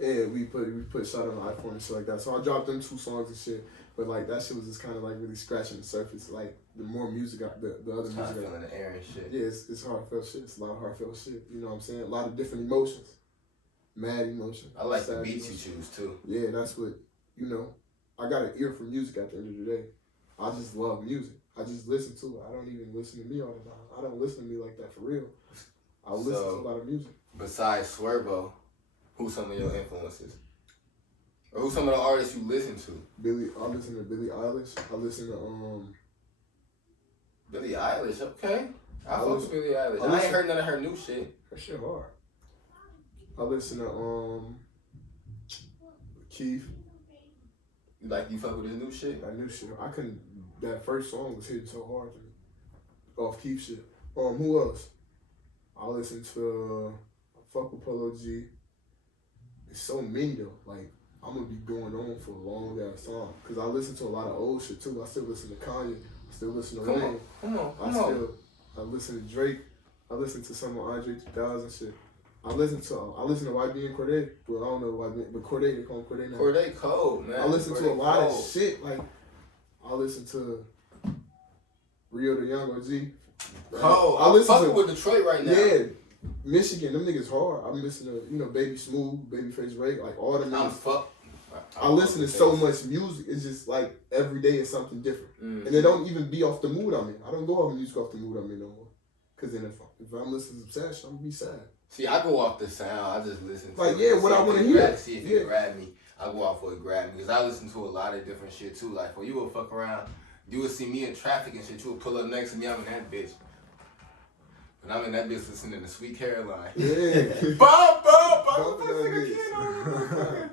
And we put shot on the iPhone and shit like that. So I dropped them 2 songs and shit. But like that shit was just kind of like really scratching the surface. Like the more music, the other It's music. feeling the air and shit. Yeah, it's heartfelt shit. It's a lot of heartfelt shit. You know what I'm saying? A lot of different emotions. Mad emotion. I like the sad beats emotion. you choose too. Yeah, that's what, you know, I got an ear for music at the end of the day. I just love music. I just listen to it. I don't even listen to me all the time. I don't listen to me like that for real. I listen to a lot of music. Besides Swervo, who's some of your influences? Or who's some of the artists you listen to? I listen to Billie Eilish. I listen to Billie Eilish, okay. I fuck with Billie Eilish. I I listen- ain't heard none of her new shit. That shit hard. I listen to Keith. You fuck with his new shit? That new shit. I couldn't. That first song was hitting so hard to me. Off Keith shit. Who else? I listen to fuck with Polo G. It's so many though. Like I'm gonna be going on for a long ass time because I listen to a lot of old shit too. I still listen to Kanye. I still listen to Wayne. Come on. I listen to Drake. I listen to some of Andre 3000 shit. I listen to YB and Cordae. Well, I don't know YB, but Cordae, they call him Cordae now. Cordae cold, man. I listen to a lot cold. of shit. Like I listen to Rio the Young OG. Cold. I listen fucking to with Detroit right now. Yeah, Michigan. Them niggas hard. I'm listening to Baby Smooth, Babyface Ray, like all them niggas. I listen to so much music. It's just like every day is something different, and it don't even be off the mood I'm in. I don't go off music off the mood I'm in no more. Cause then if I'm listening to sad shit, I'm gonna be sad. See, I go off the sound. I just listen to like, it. yeah, what I want to hear. See if it grab me. I go off what it grab me. Because I listen to a lot of different shit too. Like, when you would fuck around, you would see me in traffic and shit. You would pull up next to me. I'm in that bitch. But I'm in that bitch listening to Sweet Caroline. Yeah. Bop, bop, Bop bop. that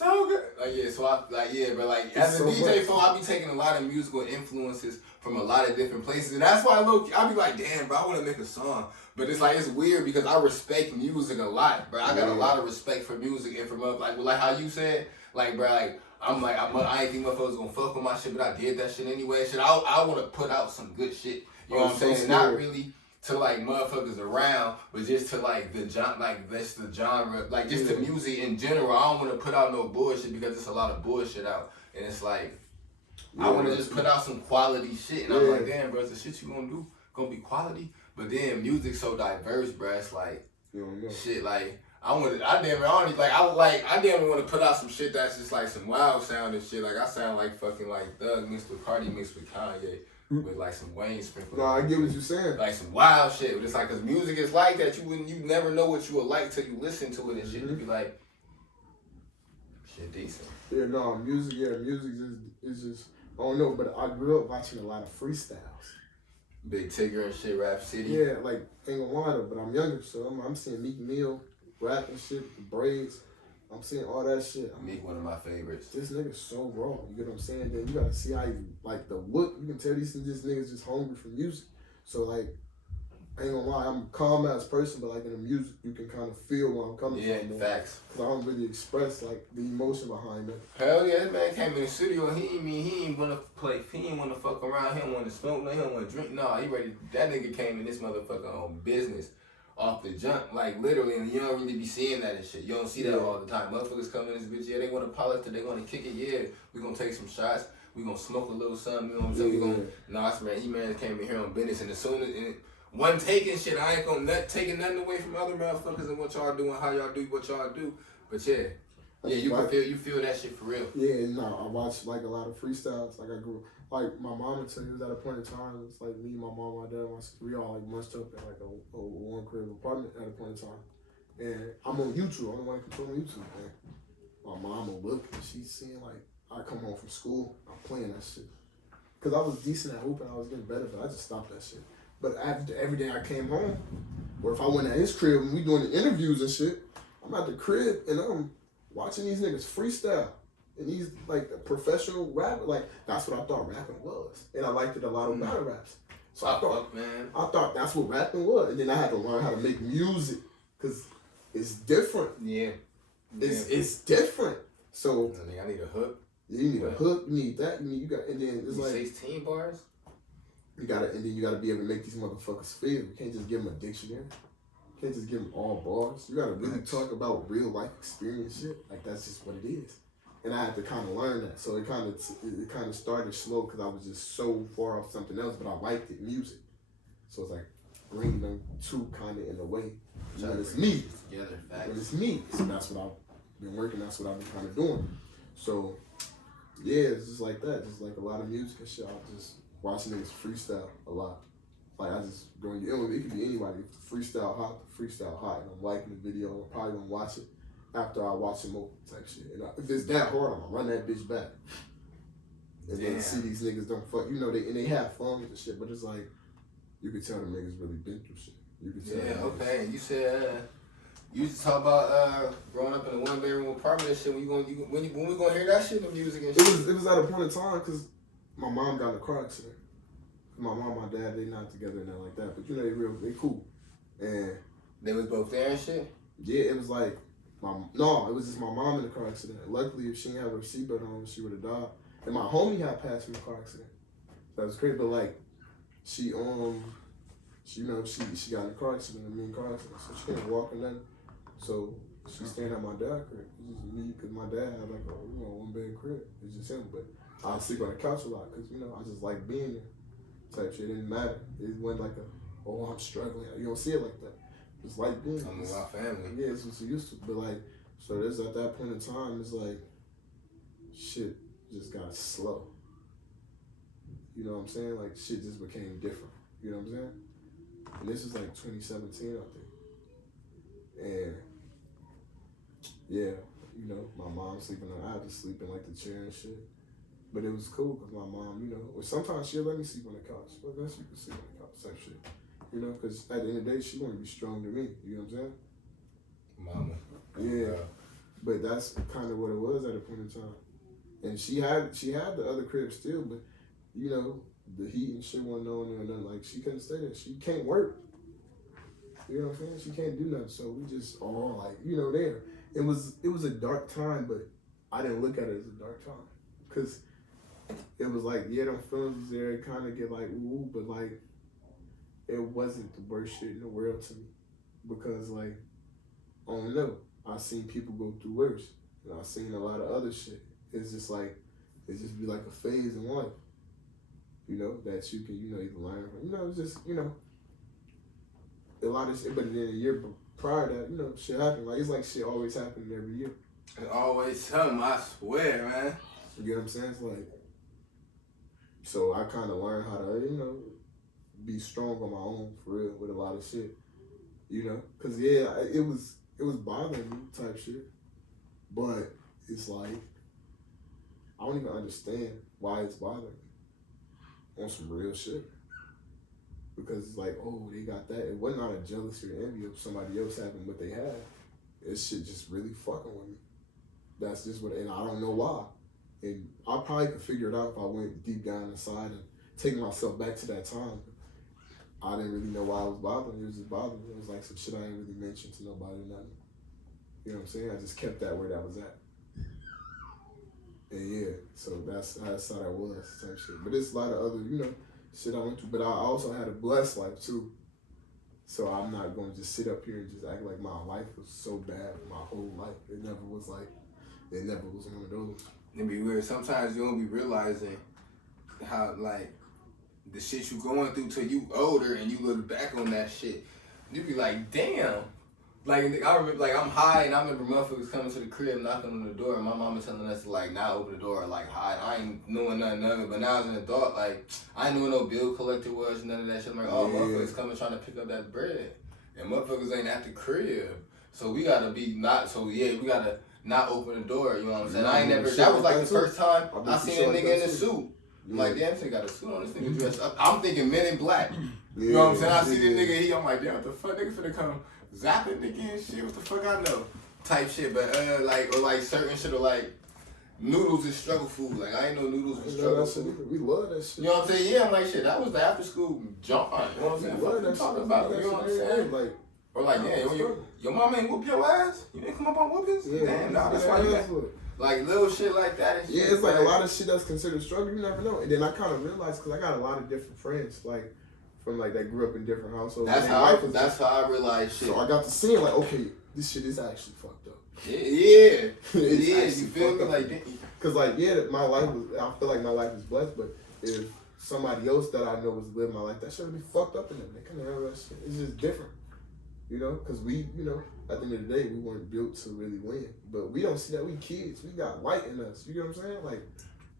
So good. Like, yeah, so I, like, yeah, but like, as a so DJ, much. so I be taking a lot of musical influences from a lot of different places. And that's why I be like, damn, bro, I want to make a song. But it's like, it's weird because I respect music a lot, bro. I got a lot of respect for music and from like how you said, like, bro, like, I ain't think motherfuckers gonna fuck with my shit, but I did that shit anyway. Shit, I want to put out some good shit. You know what I'm saying? And not really to like motherfuckers around, but just to like that's the genre, like just the music in general. I don't want to put out no bullshit because there's a lot of bullshit out, and it's like I want to just put out some quality shit, and I'm like, damn, bro, the shit you gonna be quality. But then music's so diverse, bro. It's like shit, like I damn want to put out some shit that's just like some wild sound and shit. Like I sound like fucking like Thug mixed with Cardi mixed with Kanye. With like some Wayne sprinkled. No, I get what you're saying. Like some wild shit. But it's like, cause music is like that. You never know what you will like till you listen to it and shit. You be like, shit decent. Yeah, no, music is just, I don't know, but I grew up watching a lot of freestyles. Big Tigger and shit, Rap City. Yeah, like, ain't gonna lie though, but I'm younger, so I'm seeing Meek Mill rapping shit, the braids. I'm seeing all that shit. Meek, one of my favorites. This nigga's so raw. You get what I'm saying? Then you gotta see how you, like, the look. You can tell this nigga's just hungry for music. So, like, I ain't gonna lie, I'm a calm ass person, but, like, in the music, you can kind of feel where I'm coming from. Yeah, facts. Because I don't really express, like, the emotion behind it. Hell yeah, this man came in the studio and he ain't wanna play, he ain't wanna fuck around, he don't wanna smoke, no, he don't wanna drink, no, he ready. That nigga came in this motherfucker on business. Off the jump, like literally, and you don't really be seeing that and shit. You don't see that all the time. Motherfuckers come in this bitch, yeah, they want to polish it, they want to kick it, yeah. We gonna take some shots, we gonna smoke a little something, you know what I'm saying? We gonna, man came in here on business, and as soon as, one taking shit, I ain't gonna taking nothing away from other motherfuckers and what y'all do and how y'all do what y'all do. But yeah, you feel that shit for real. Yeah, no, I watched like a lot of freestyles. Like I grew, like my mom would tell you, it was at a point in time, it's like me, my mom, my dad, we all like munched up in like a one crib apartment at a point in time. And I'm on YouTube, I'm the one that controlling YouTube, man. My mom will look and she's seeing like, I come home from school, I'm playing that shit. Cause I was decent at hooping, I was getting better, but I just stopped that shit. But after every day I came home, or if I went at his crib and we doing the interviews and shit, I'm at the crib and I'm watching these niggas freestyle. And he's like a professional rapper. Like, that's what I thought rapping was. And I liked it a lot of battle raps. So I thought that's what rapping was. And then I had to learn how to make music. Because it's different. Yeah. It's different. So I need a hook. Yeah, you need a hook, you need that, and then it's like 16 bars? You gotta be able to make these motherfuckers feel. You can't just give them a dictionary. You can't just give them all bars. You gotta really talk about real life experience shit. Like that's just what it is. And I had to kind of learn that. So it kind of started slow because I was just so far off something else, but I liked it, music. So it's like bringing them two kind of in a way. But it's me. Together, but it's me. So that's what I've been working. That's what I've been kind of doing. So yeah, it's just like that. Just like a lot of music and shit. I just watch niggas freestyle a lot. Like I just go, it could be anybody. If the freestyle hot, and I'm liking the video, I'm probably gonna watch it after I watch it more type shit. And if it's that hard, I'm gonna run that bitch back. And then see these niggas don't fuck, they have fun with the shit, but it's like, you could tell them niggas really been through shit. You could tell. Yeah, okay. And you said, you used to talk about growing up in a one bedroom apartment and shit. When we gonna hear that shit in the music and shit? It was at a point in time because my mom got in a car accident. My mom, my dad, they not together and nothing like that. But they cool. And they was both there and shit? Yeah, it was like, it was just my mom in the car accident. Luckily, if she didn't have her seatbelt on, she would have died. And my homie had passed in the car accident. That was crazy. But like, she got in a car accident, a mean car accident. So she can't walk or nothing. So she's staying at my dad's crib. It's just me, because my dad had like a one bed crib. It's just him. But I sleep on the couch a lot because I just like being there. Type shit. It didn't matter. It wasn't like I'm struggling. You don't see it like that. It's like being. I'm with my family. Yeah, it's what you used to. But like, so there's at that point in time, it's like, shit just got slow. You know what I'm saying? Like shit just became different. You know what I'm saying? And this is like 2017, I think. And yeah, you know, my mom sleeping on, I had to sleep in like the chair and shit. But it was cool because my mom, you know, or sometimes she'll let me sleep on the couch. But then she could sleep on the couch, type shit. You know, because at the end of the day, she want to be strong to me. You know what I'm saying? Mama. Yeah. But that's kind of what it was at a point in time. And she had the other crib still, but you know, the heat and shit wasn't on there or nothing. Like, she couldn't stay there. She can't work. You know what I'm saying? She can't do nothing. So we just all like, you know, there. It was a dark time, but I didn't look at it as a dark time. Cause it was like, yeah, them feelings was there. It kind of get like, ooh, but like, it wasn't the worst shit in the world to me. Because like, I don't know. I've seen people go through worse. And I've seen a lot of other shit. It's just like, it's just be like a phase in life. You know, that you can, you know, even learn from. You know, it's just, you know, a lot of shit. But then a year prior to that, you know, shit happened. Like, it's like shit always happening every year. It's always something, I swear, man. You get what I'm saying? It's like, so I kind of learned how to, you know, be strong on my own, for real, with a lot of shit. You know? Because, yeah, it was bothering me type shit. But it's like, I don't even understand why it's bothering me on some real shit. Because it's like, oh, they got that. It wasn't out of jealousy or envy of somebody else having what they had. This shit just really fucking with me. That's just what, and I don't know why. And I probably could figure it out if I went deep down inside and take myself back to that time. I didn't really know why it was bothering me. It was just bothering me. It was like some shit I didn't really mention to nobody or nothing. You know what I'm saying? I just kept that where that was at. And yeah, so that's how that was, type shit. But there's a lot of other, you know, shit I went through. But I also had a blessed life too. So I'm not going to just sit up here and just act like my life was so bad my whole life. It never was one of those. It be weird. Sometimes you don't be realizing how, like, the shit you going through till you older and you look back on that shit. You be like, damn. Like, I remember, like, I'm high and I remember motherfuckers coming to the crib, knocking on the door, and my mama telling us to, like, not open the door or, like, hide. I ain't knowing nothing of it, but now as an adult, like, I ain't know what no bill collector was, none of that shit. I'm like, oh, motherfuckers coming trying to pick up that bread. And motherfuckers ain't at the crib. So we gotta be we gotta not open the door, you know what I'm saying? I ain't never, that was, like, the first time I seen a nigga in a suit. I'm like, damn, this nigga got a suit on, this nigga dressed up. I'm thinking Men in Black. You know what I'm saying? I see this nigga, I'm like, damn, what the fuck, nigga finna come zapping nigga and shit, what the fuck I know? Type shit, but like certain shit, or like noodles is struggle food. Like, I ain't know noodles was struggle food. We love that shit. You know what I'm saying? Yeah, I'm like, shit, that was the after school jump on. You know what I'm saying? We love that talking shit. about, you know what I'm saying? Like, or like, yeah, your mama ain't whoop your ass? You didn't come up on whoopings? Yeah, damn, nah, that's why you got, like, little shit like that and shit. Yeah, it's like a lot of shit that's considered struggle, you never know. And then I kind of realized, because I got a lot of different friends, like, from like that grew up in different households. That's how I realized shit. So I got to see it like, okay, this shit is actually fucked up. Yeah. You feel me? Like, because like, yeah, my life was, I feel like my life is blessed, but if somebody else that I know was living my life, that shit would be fucked up in them. They couldn't handle that shit. It's just different. You know, because we, you know, at the end of the day, we weren't built to really win. But we don't see that. We kids. We got light in us. You know what I'm saying? Like,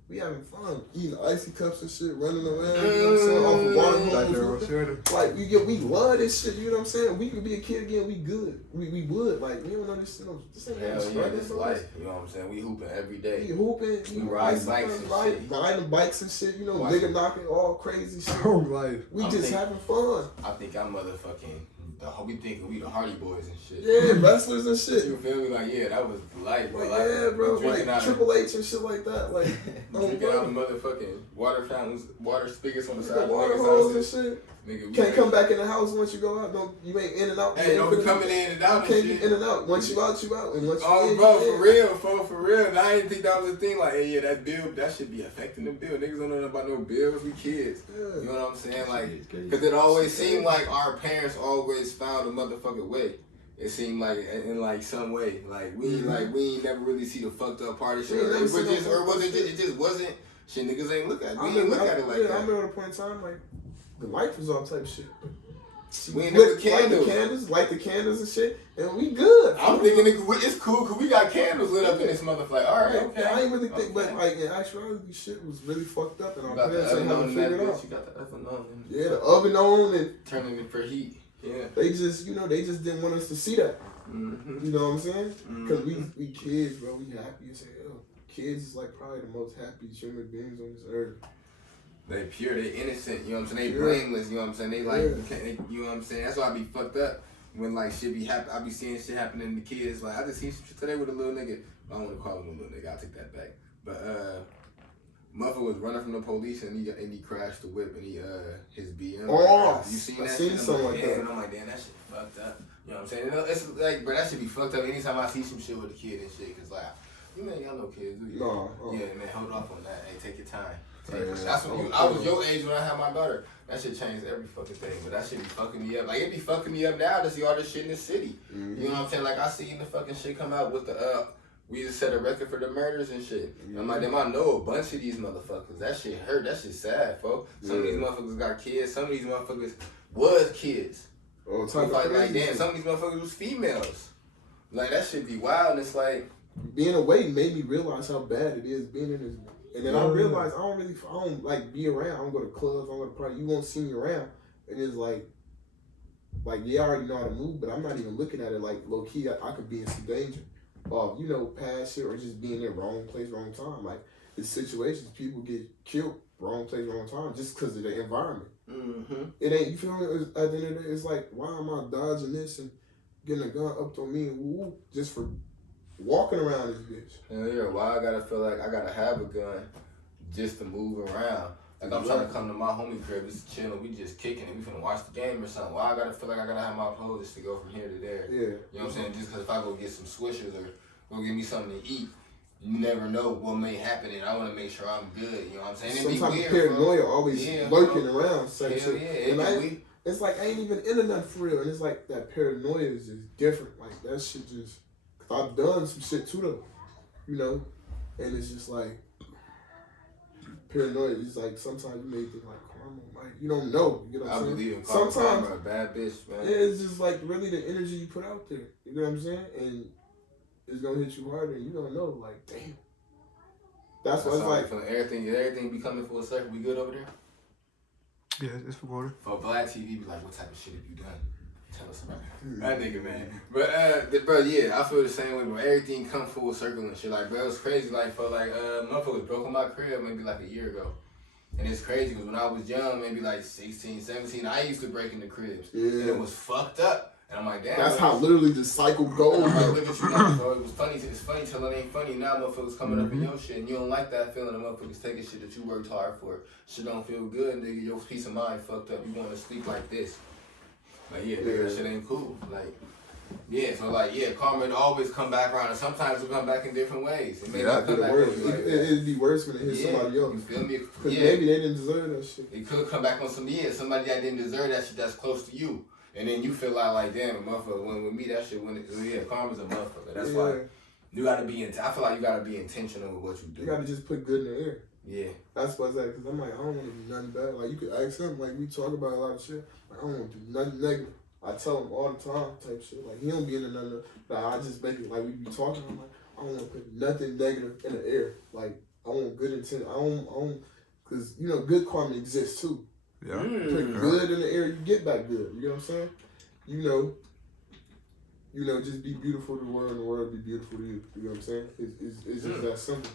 we having fun, eating icy cups and shit, running around, you know what I'm saying, off of water. Like, we love this shit, you know what I'm saying? We could be a kid again, we good. We would, like, we don't understand, this ain't this life, you know what I'm saying? We hooping every day. We hooping, we ride bikes and shit. Riding bikes and shit, you know, nigga knocking all crazy shit. We just having fun. I think I'm motherfucking, we thinking we the Hardy Boys and shit. Yeah, wrestlers and shit. You feel me? Like, yeah, that was life, bro. Like, yeah, bro, like Triple H and shit like that, like. Drinking out of motherfucking water fountains, water spigots on the side of the water holes and shit. Nigga, can't come back in the house once you go out. You ain't in and out. Hey, don't be coming in and out. Can't be in and out. Once you out, you out. And once you in, bro, for real. And I didn't think that was a thing. Like, hey, yeah, that bill, that should be affecting the bill. Niggas don't know about no bills. We kids. Yeah. You know what I'm saying? Like, because it always seemed like our parents always found a motherfucking way. It seemed like in like some way, like we ain't never really see the fucked up party shit, or was it just wasn't shit. Niggas ain't look at it. We ain't look at it like that. I remember at a point in time, like the light was off type shit. We ain't never light the candles and shit, and we good. I'm thinking it's cool because we got candles lit up in this motherfucker. Like, all right, okay. I ain't really think, but like in actuality, shit was really fucked up, and our parents ain't haven't figured it out. You got the oven on. Yeah, the oven on and turning it for heat. Yeah. They just, they just didn't want us to see that. Mm-hmm. You know what I'm saying? Because we kids, bro, we happy as hell. Kids is like probably the most happiest human beings on this earth. They pure, they innocent, you know what I'm saying? They blameless, you know what I'm saying? They like, you know what I'm saying? That's why I be fucked up when like shit be happen. I be seeing shit happening to kids. Like I just seen some shit today with a little nigga. I don't want to call him a little nigga. I'll take that back. But motherfucker was running from the police and he crashed the whip and his BM. Oh, you seen that? I seen something like that. And I'm like, damn, that shit fucked up. You know what I'm saying? It's like, bro, that shit be fucked up anytime I see some shit with a kid and shit. Cause like, you ain't got no kids, do you? No. Yeah, man, hold off on that. Hey, take your time. Yeah, that's when I was your age when I had my daughter. That shit changed every fucking thing, but that shit be fucking me up. Like it be fucking me up now to see all this shit in the city. You know what I'm saying? Like I seen the fucking shit come out with the we just set a record for the murders and shit. I'm like, damn, I know a bunch of these motherfuckers. That shit hurt. That shit sad, folks. Some of these motherfuckers got kids. Some of these motherfuckers was kids. Oh, like damn, some of these motherfuckers was females. Like that shit be wild. And it's like being away made me realize how bad it is being in this. And then I realized I don't like be around. I don't go to clubs. I don't go to parties. You won't see me around. And it's like yeah, I already know how to move, but I'm not even looking at it like low key. I could be in some danger of past shit or just being in wrong place, wrong time. Like in situations, people get killed wrong place, wrong time just because of the environment. Mm-hmm. It ain't, you feel me? At the end of the day, it's like why am I dodging this and getting a gun up on me and woo just for walking around this bitch? Hell yeah, why I gotta feel like I gotta have a gun just to move around? Like I'm trying to come to my homie crib, just chilling, we just kicking it, we finna watch the game or something. Why I gotta feel like I gotta have my clothes just to go from here to there? Yeah. You know what I'm saying? Just cause if I go get some swishers or go get me something to eat, you never know what may happen and I wanna make sure I'm good, you know what I'm saying? Some type of paranoia always lurking around. Hell yeah, and it's like I ain't even into nothing for real. And it's like that paranoia is just different. Like that shit just, cause I've done some shit too though, and it's just like, paranoia is like sometimes you may think like karma, like you don't know. You know what I'm saying? I believe in karma. Sometimes a bad bitch, man. Yeah, it's just like really the energy you put out there. You know what I'm saying? And it's gonna hit you harder, and you don't know. Like damn. That's why it's like everything be coming full circle. We good over there? Yeah, it's recorded. For Black TV, be like, what type of shit have you done? Tell us about it. That nigga, man. But, bro, yeah, I feel the same way, bro. Everything come full circle and shit. Like, bro, it was crazy. Like, for like, motherfuckers broke in my crib maybe like a year ago. And it's crazy because when I was young, maybe like 16, 17, I used to break into cribs. Yeah. And it was fucked up. And I'm like, damn. That's how literally the cycle goes. I'm like, look at you now, bro. It was funny. It's funny till it ain't funny. Now motherfuckers coming up in your shit and you don't like that feeling of motherfuckers taking shit that you worked hard for. Shit don't feel good, nigga. Your peace of mind fucked up. You going to sleep like this. Like, yeah, nigga, that shit ain't cool. Like, yeah, so like, yeah, karma always come back around, and sometimes it'll come back in different ways. It may not come back it'd be worse when it hits somebody else. You feel me? Because maybe they didn't deserve that shit. It could come back on somebody that didn't deserve that shit that's close to you. And then you feel like damn, a motherfucker went with me, that shit went, karma's a motherfucker. That's why you gotta be, I feel like you gotta be intentional with what you do. You gotta just put good in the air. Yeah. That's what's that, because I'm like, I don't want to do nothing bad. Like, you could ask him, like, we talk about a lot of shit. Like, I don't want to do nothing negative. I tell him all the time type shit. Like, he don't be into nothing. Like, I just make it, like, we be talking. I'm like, I don't want to put nothing negative in the air. Like, I want good intent. I don't, because, good karma exists too. Yeah. Put good in the air, you get back good. You know what I'm saying? Just be beautiful to the world and the world be beautiful to you. You know what I'm saying? It's just that simple.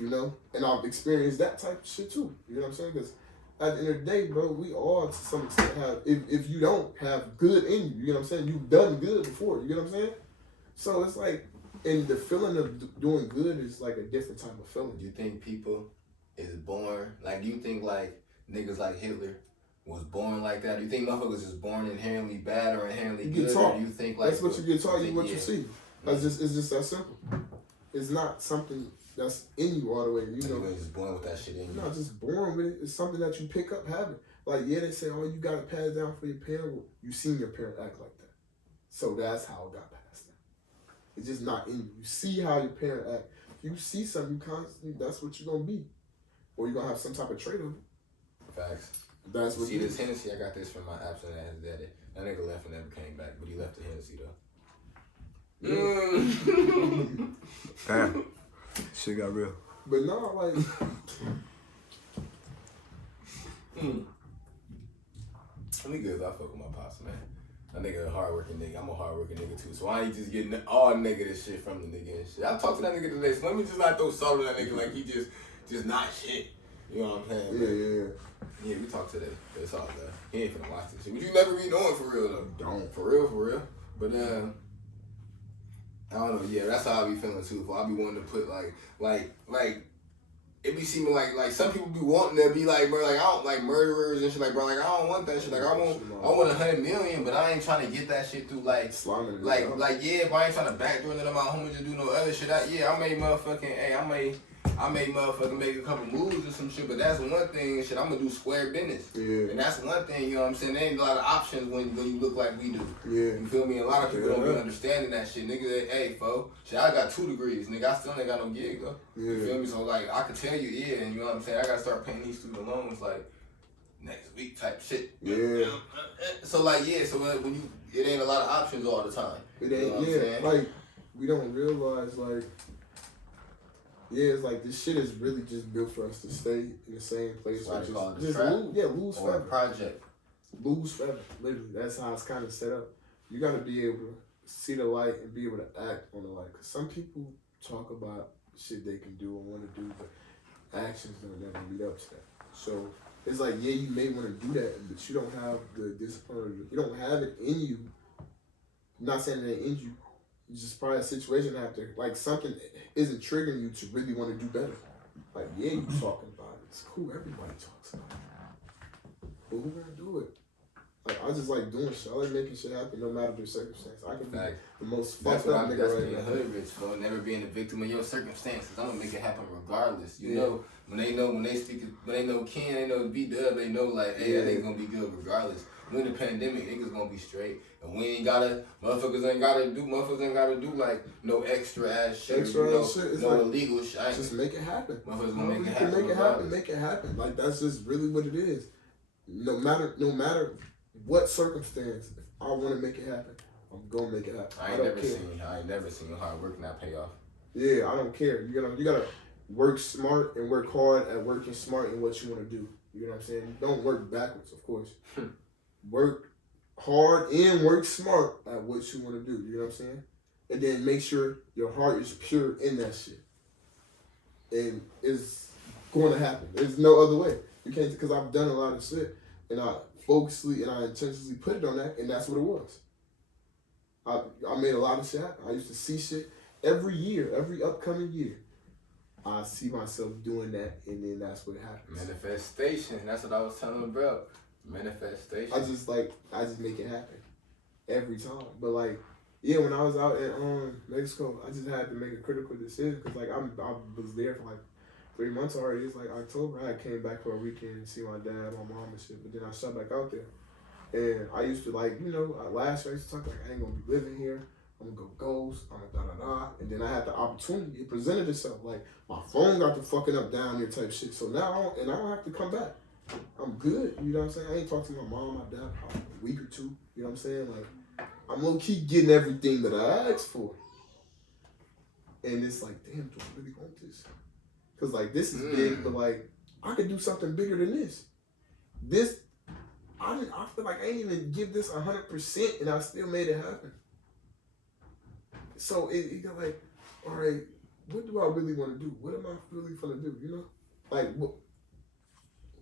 And I've experienced that type of shit too. You know what I'm saying? Because at the end of the day, bro, we all to some extent have, if you don't have good in you, you know what I'm saying? You've done good before, you know what I'm saying? So it's like, and the feeling of doing good is like a different type of feeling. Do you think people is born, like, do you think like niggas like Hitler was born like that? Do you think motherfuckers is born inherently bad or inherently good? Or do you think like that's what you get taught, you see. It's just that simple. It's not something that's in you all the way. You know, just born with that shit in you. You're not just born with it. It's something that you pick up having. Like, yeah, they say, oh, you got to pass down for your parent. Well, you seen your parent act like that. So that's how it got passed down. It's just not in you. You see how your parent act. If you see something, you constantly, that's what you're going to be. Or you're going to have some type of trait of it. Facts. That's what See, it this is. Hennessy, I got this from my absent ass daddy. That nigga left and never came back, but he left the Hennessy though. Damn. Shit got real. But no, like. Me good, I fuck with my pops, man. That nigga a hardworking nigga. I'm a hardworking nigga too. So I ain't just getting all negative shit from the nigga and shit. I talked to that nigga today, so let me just not throw salt on that nigga like he just not shit. You know what I'm saying? Yeah. Yeah, we talked today. It's all good. He ain't finna watch this shit. But you never be knowing for real though. Don't. For real. But I don't know. Yeah, that's how I be feeling too. I be wanting to put like it be seeming like some people be wanting to be like, bro, like I don't like murderers and shit, like, bro, like I don't want that shit. Like I want 100 million, but I ain't trying to get that shit through like yeah, but I ain't trying to backdoor none of my homies to do no other shit. I made motherfucking I made motherfucking make a couple moves or some shit, but that's one thing and shit. I'm gonna do square business. Yeah. And that's one thing, you know what I'm saying? There ain't a lot of options when you look like we do. Yeah. You feel me? A lot of people don't be understanding that shit. Nigga, hey, fo. Shit, I got 2 degrees. Nigga, I still ain't got no gig, though. Yeah. You feel me? So, like, I could tell you, yeah, and you know what I'm saying? I gotta start paying these student loans, like, next week type shit. Yeah. So, like, yeah, so when you, it ain't a lot of options all the time. It ain't, you know like, we don't realize, like, yeah, it's like this shit is really just built for us to stay in the same place. That's why they call it just lose or forever. project. Lose forever. Literally, that's how it's kind of set up. You got to be able to see the light and be able to act on the light. Because some people talk about shit they can do and want to do, but actions don't never lead up to that. So it's like, yeah, you may want to do that, but you don't have the discipline. You don't have it in you. I'm not saying it ain't in you. It's just probably a situation after, like something isn't triggering you to really want to do better. Like, yeah, you talking about it. It's cool. Everybody talks about it. But who gonna do it? Like, I just like doing shit. I like making shit happen no matter the circumstance. I can be the most fucked up nigga right now. Hoodrich, bro. Never being a victim of your circumstances. I'm gonna make it happen regardless. You know, when they know Ken, they know VdUBB, they know like, hey, that ain't gonna be good regardless. When the pandemic, niggas gonna be straight. And we ain't gotta, motherfuckers ain't gotta do like no extra ass shit. Shit. No like, illegal shit. Just make it happen. Motherfuckers gonna make it happen. Like, that's just really what it is. No matter what circumstance, if I want to make it happen, I'm gonna make it happen. I ain't never seen hard work not pay off. Yeah, I don't care. You gotta work smart and work hard at working smart in what you want to do. You know what I'm saying? Don't work backwards, of course. Work hard and work smart at what you want to do. You know what I'm saying? And then make sure your heart is pure in that shit. And it's going to happen. There's no other way. You can't, because I've done a lot of shit and I focusedly and I intentionally put it on that, and that's what it was. I made a lot of shit happen. I used to see shit every year, every upcoming year. I see myself doing that, and then that's what happens. Manifestation. That's what I was telling bro. Manifestation. I just make it happen every time. But like, yeah, when I was out in Mexico, I just had to make a critical decision because like I was there for like 3 months already. It's like October. I came back for a weekend and see my dad, my mom and shit. But then I shot back out there, and I used to like, you know, last year I used to talk like I ain't gonna be living here. I'm gonna go ghost. I'm gonna da. And then I had the opportunity. It presented itself. Like my phone got to fucking up down there type shit. So now I don't have to come back. I'm good, you know what I'm saying? I ain't talked to my mom, my dad, probably a week or 2, you know what I'm saying? Like, I'm low-key getting everything that I asked for. And it's like, damn, do I really want this? Because, like, this is big, but, like, I could do something bigger than this. I feel like I ain't even give this 100% and I still made it happen. So, it got like, all right, what do I really want to do? What am I really going to do, you know? Like, what?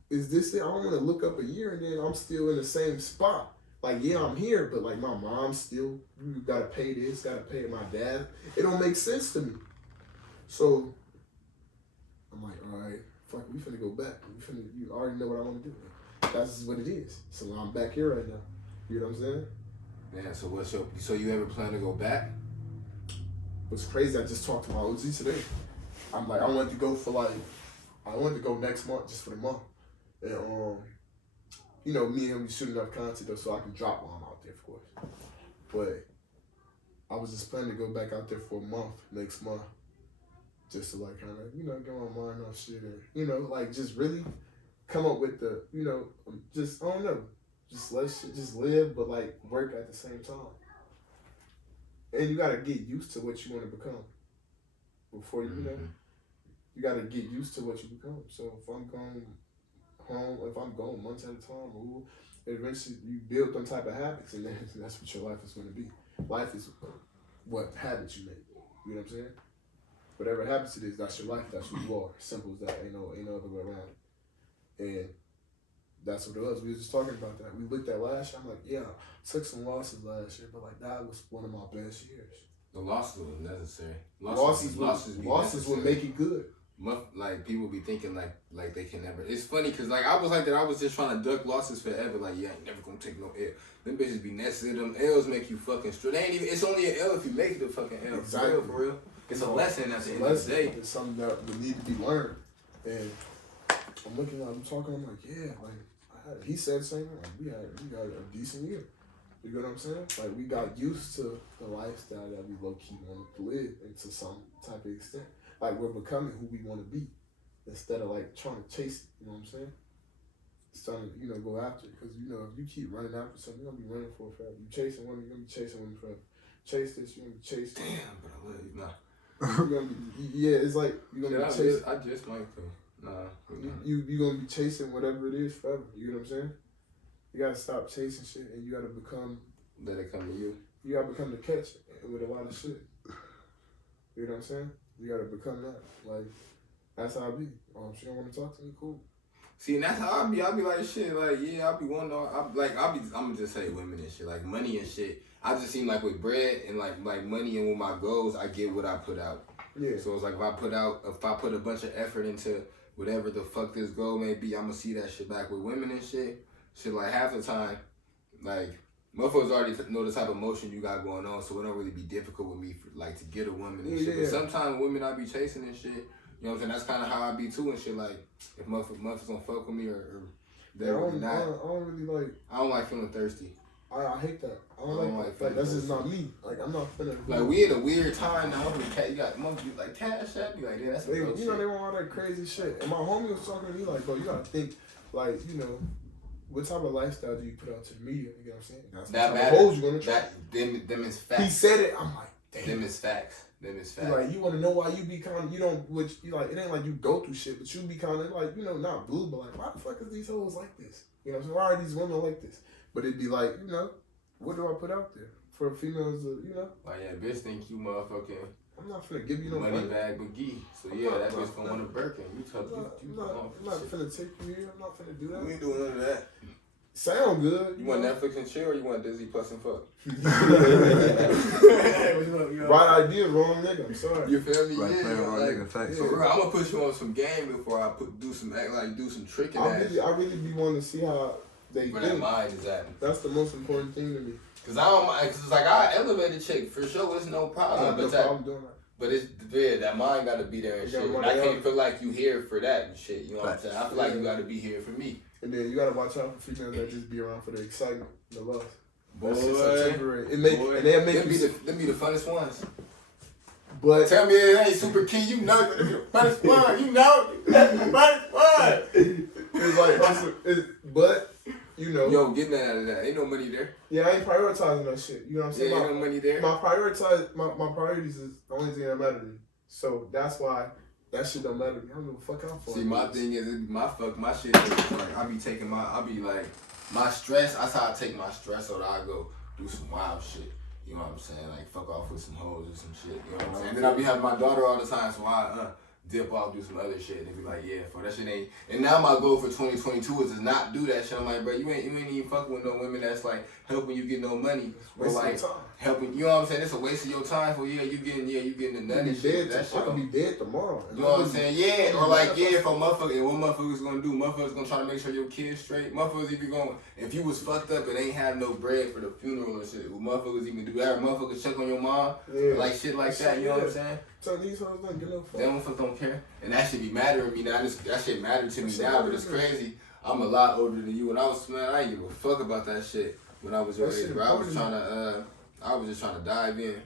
Is this it? I don't want to look up a year and then I'm still in the same spot. Like, yeah, I'm here, but like my mom still, you gotta pay this, gotta pay my dad. It don't make sense to me. So I'm like, all right, fuck, we finna go back. You already know what I want to do. That's just what it is. So I'm back here right now. You know what I'm saying? Yeah. So you ever plan to go back? What's crazy? I just talked to my OG today. I'm like, I wanted to go next month just for the month. And, you know, me and him, we shoot enough content though, so I can drop while I'm out there, of course. But I was just planning to go back out there for a month, next month, just to like kind of, you know, get my mind off shit and, you know, like just really come up with the, you know, just, I don't know, just let shit just live, but like work at the same time. And you gotta get used to what you want to become before you know. You gotta get used to what you become. So if I'm going home, if I'm going months at a time, ooh, eventually you build them type of habits, and then that's what your life is going to be. Life is what habits you make. You know what I'm saying? Whatever habits it is, that's your life. That's who you are. Simple as that. Ain't no other way around it. And that's what it was. We were just talking about that. We looked at last year. I'm like, yeah, I took some losses last year, but like that was one of my best years. The losses was necessary. Losses would make it good. Like people be thinking like they can never. It's funny because like I was like that. I was just trying to duck losses forever. Like yeah, I ain't never gonna take no L. Them bitches be necessary. Them L's make you fucking straight. They ain't even. It's only an L if you make it a fucking L. Exactly. For real. It's a lesson at the end of the day. It's something that would need to be learned. And I'm looking at him talking. I'm like, yeah, like he said the same thing. Like we had a decent year. You know what I'm saying? Like we got used to the lifestyle that we low key wanted to live, and to some type of extent. Like we're becoming who we want to be, instead of like trying to chase it. You know what I'm saying? It's trying to go after it, because if you keep running after something, you're gonna be running for it forever. You chasing women, you're gonna be chasing women forever. Chase this, you're gonna be chasing. Damn, but I love you. Nah. You're gonna be, it's like you're gonna be chasing. I just might to. Nah. You're gonna be chasing whatever it is forever. You know what I'm saying? You gotta stop chasing shit, and you gotta become. Let it come to you. You gotta become the catch with a lot of shit. You know what I'm saying? You gotta become that. Like, that's how I be. She don't want to talk to me, cool. See, and that's how I be. I be like, shit, like, yeah, I be wanting to, I'm gonna just say women and shit, like money and shit. I just seem like with bread and like money and with my goals, I get what I put out. Yeah. So it's like if I put a bunch of effort into whatever the fuck this goal may be, I'm gonna see that shit back. With women and shit like half the time, like, motherfuckers already know the type of motion you got going on, so it don't really be difficult with me for, like, to get a woman and shit. But sometimes women I be chasing and shit, you know what I'm saying? That's kind of how I be too and shit. Like, if motherfuckers gonna fuck with me or they're really not. I don't really like. I don't like feeling thirsty. I hate that. I don't like that. That's just not me. Like, I'm not finna. Like, we in a weird time now. You got monkeys like Cash App. You like, yeah, that's real shit. They want all that crazy shit. And my homie was talking to me like, bro, you gotta think, like, what type of lifestyle do you put out to the media? You know what I'm saying? That's that the type of hoes you're gonna try. Them is facts. He said it. I'm like, damn. Them is facts. Like, you want to know why you be kind of, it ain't like you go through shit, but you be kind of like, not blue, but like, why the fuck is these hoes like this? You know what I'm saying? Why are these women like this? But it'd be like, what do I put out there for females to, Like, yeah, bitch think you motherfucking. I'm not finna give you no money bag McGee. So yeah, that bitch gonna want a Birkin. I'm not finna take you here. I'm not finna do that. We ain't doing none of that. Sound good. You want Netflix and chill, or you want Disney Plus and fuck? Right idea, wrong nigga. I'm sorry. You feel me? Right Yeah, plan, wrong nigga. Facts. Yeah, bro, I'm gonna put you on some game before I do some tricking. I really be wanting to see how they where think. that mind is at. That's the most important thing to me. Cause it's like I elevated chick for sure. It's no problem. No problem doing that. But it's that mind gotta be there and shit. And I can't feel like you here for that and shit. You know what I'm saying? I feel like you gotta be here for me. And then you gotta watch out for females that just be around for the excitement, the love. Boy, that's just temporary. And they'll make them be the funnest ones. But tell me it ain't super key. You know them be the funnest one. You know that's the funnest one. It's like, but. Yo, getting that out of that. Ain't no money there. Yeah, I ain't prioritizing that shit. You know what I'm saying? Yeah, ain't no money there. My priorities is the only thing that matter to me. So that's why that shit don't matter to me. I don't give a fuck how far. See, my thing is my shit is like I be like my stress. That's how I take my stress, or I go do some wild shit. You know what I'm saying? Like fuck off with some hoes or some shit. You know what I'm saying? And then I be having my daughter all the time, so I dip off, do some other shit, and be like, yeah, for that shit ain't. And now my goal for 2022 is to not do that shit. I'm like, bro, you ain't even fucking with no women that's like helping you get no money, or like helping. You know what I'm saying? It's a waste of your time. For you getting the nut and shit. That shit. I could be dead tomorrow. You know what I'm saying? Yeah, or like if a motherfucker, and what motherfuckers gonna do? Motherfuckers gonna try to make sure your kids straight. Motherfuckers even going, if you was fucked up and ain't have no bread for the funeral or shit, motherfuckers even do that. Or motherfuckers check on your mom, like shit like that. You know what I'm saying? So these hoes don't give no fuck. Them motherfuckers don't care, and that shit be mattering me now. That shit matter to me now, but it's crazy. I'm a lot older than you. When I was I ain't give a fuck about that shit when I was your age, bro. I was just trying to dive in.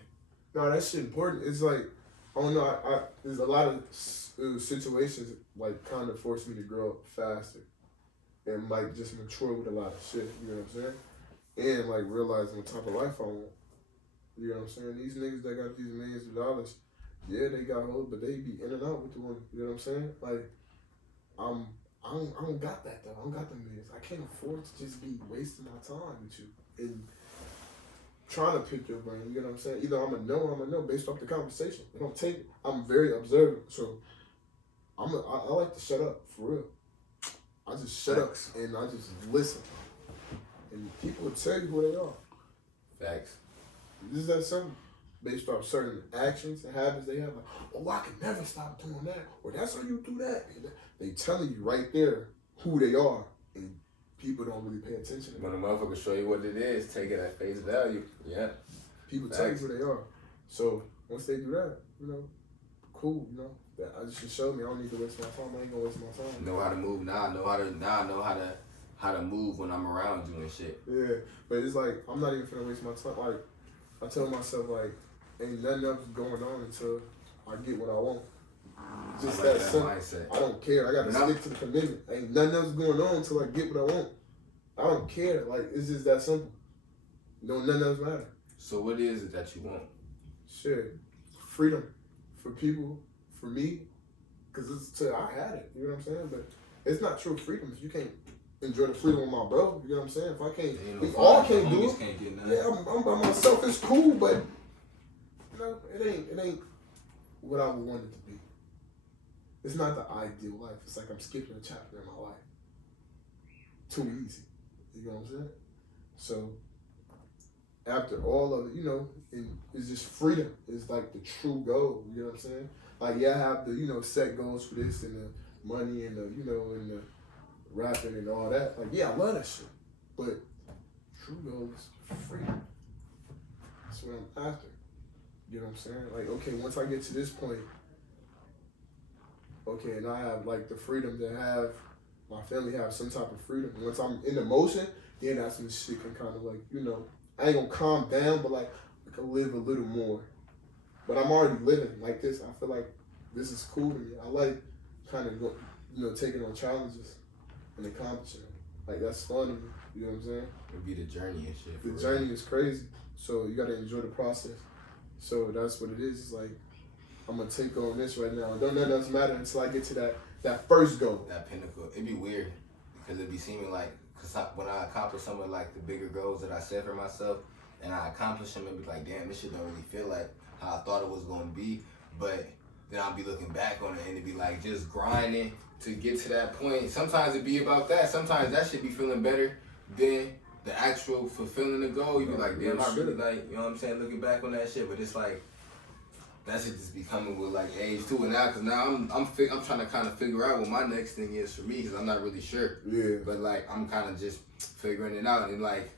No, that shit important. It's like, I don't know. There's a lot of situations like kind of forced me to grow up faster. and like just mature with a lot of shit. You know what I'm saying? And like realizing what type of life I want. You know what I'm saying? These niggas that got these millions of dollars, yeah, they got hoes, but they be in and out with the woman. You know what I'm saying? Like, I don't got that though. I don't got them millions. I can't afford to just be wasting my time with you and trying to pick your brain. You know what I'm saying? Either I'm a no or I'm a no based off the conversation. If I'm taking, I'm very observant, so I like to shut up for real. I just shut up and I just listen, and people will tell you who they are. Facts. This is that simple. Based off certain actions and habits they have, like, oh, I can never stop doing that, or that's how you do that. And they telling you right there who they are, and people don't really pay attention to When that. a motherfucker show you what it is, take it at face value. Yeah. People tell you who they are. So once they do that, you know, cool, you know. That I just showed me I don't need to waste my time. I ain't gonna waste my time. Know how to move now. I know how to move when I'm around you and shit. Yeah, but it's like I'm not even finna waste my time. Like I tell myself, like ain't nothing else going on until I get what I want. Just I like that simple. mindset. I don't care. I gotta stick to the commitment. Ain't nothing else going on until I get what I want. I don't care. Like it's just that simple. Don't nothing else matter. So what is it that you want? Shit, freedom for people, for me, because I had it. You know what I'm saying? But it's not true freedom if you can't enjoy the freedom with my bro. You know what I'm saying? If I can't, we all can't do it. Can't get Yeah, I'm by myself. It's cool, but you know, it ain't what I would want it to be. It's not the ideal life. It's like I'm skipping a chapter in my life. Too easy. You know what I'm saying? So after all of it, you know, it's just freedom. It's like the true goal. You know what I'm saying? Like, yeah, I have the, you know, set goals for this and the money and the, you know, and the rapping and all that. Like, yeah, I love that shit. But true goal is freedom. That's what I'm after. You know what I'm saying? Like, okay, once I get to this point, okay, and I have like the freedom to have my family have some type of freedom. Once I'm in the motion, then that's when shit can kind of like, you know, I ain't gonna calm down, but like I can live a little more. But I'm already living like this. I feel like this is cool to me. I like kind of, you know, taking on challenges and accomplishing them. Like that's fun to me. You know what I'm saying? It'd be the journey and shit. The journey is crazy, so you gotta enjoy the process. So that's what it is. It's like I'm gonna take on this right now. Don't nothing else matter until I get to that first goal. That pinnacle. It'd be weird because it'd be seeming like, when I accomplish some of like the bigger goals that I set for myself and I accomplish them, it'd be like, damn, this shit don't really feel like how I thought it was gonna be. But then I'll be looking back on it and it'd be like just grinding to get to that point. Sometimes it'd be about that. Sometimes that should be feeling better than the actual fulfilling the goal. You'd be like, damn, I really like, you know what I'm saying, looking back on that shit. But it's like, that shit just be coming with like age too. And now, cause now I'm trying to kind of figure out what my next thing is for me, cause I'm not really sure. Yeah. But like I'm kind of just figuring it out, and like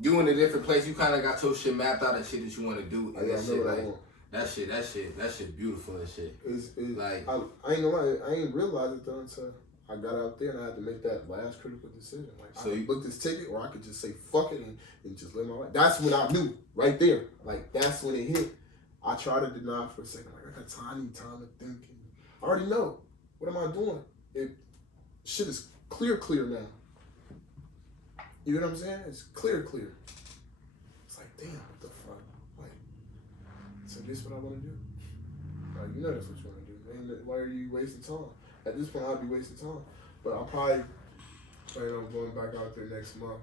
you in a different place, you kind of got your shit mapped out and shit that you want to do, and that shit like that shit beautiful and shit. It's like I ain't gonna lie, I ain't realize it though until I got out there and I had to make that last critical decision. Like, so I could book this ticket, or I could just say fuck it and just live my life. That's when I knew right there. Like that's when it hit. I try to deny for a second. Like I got time to think. I already know. What am I doing? Shit is clear now. You know what I'm saying? It's clear. It's like, damn, what the fuck? Like, so this what I want to do? Like, you know that's what you want to do. And why are you wasting time? At this point, I'll be wasting time. But I'll probably plan on going back out there next month.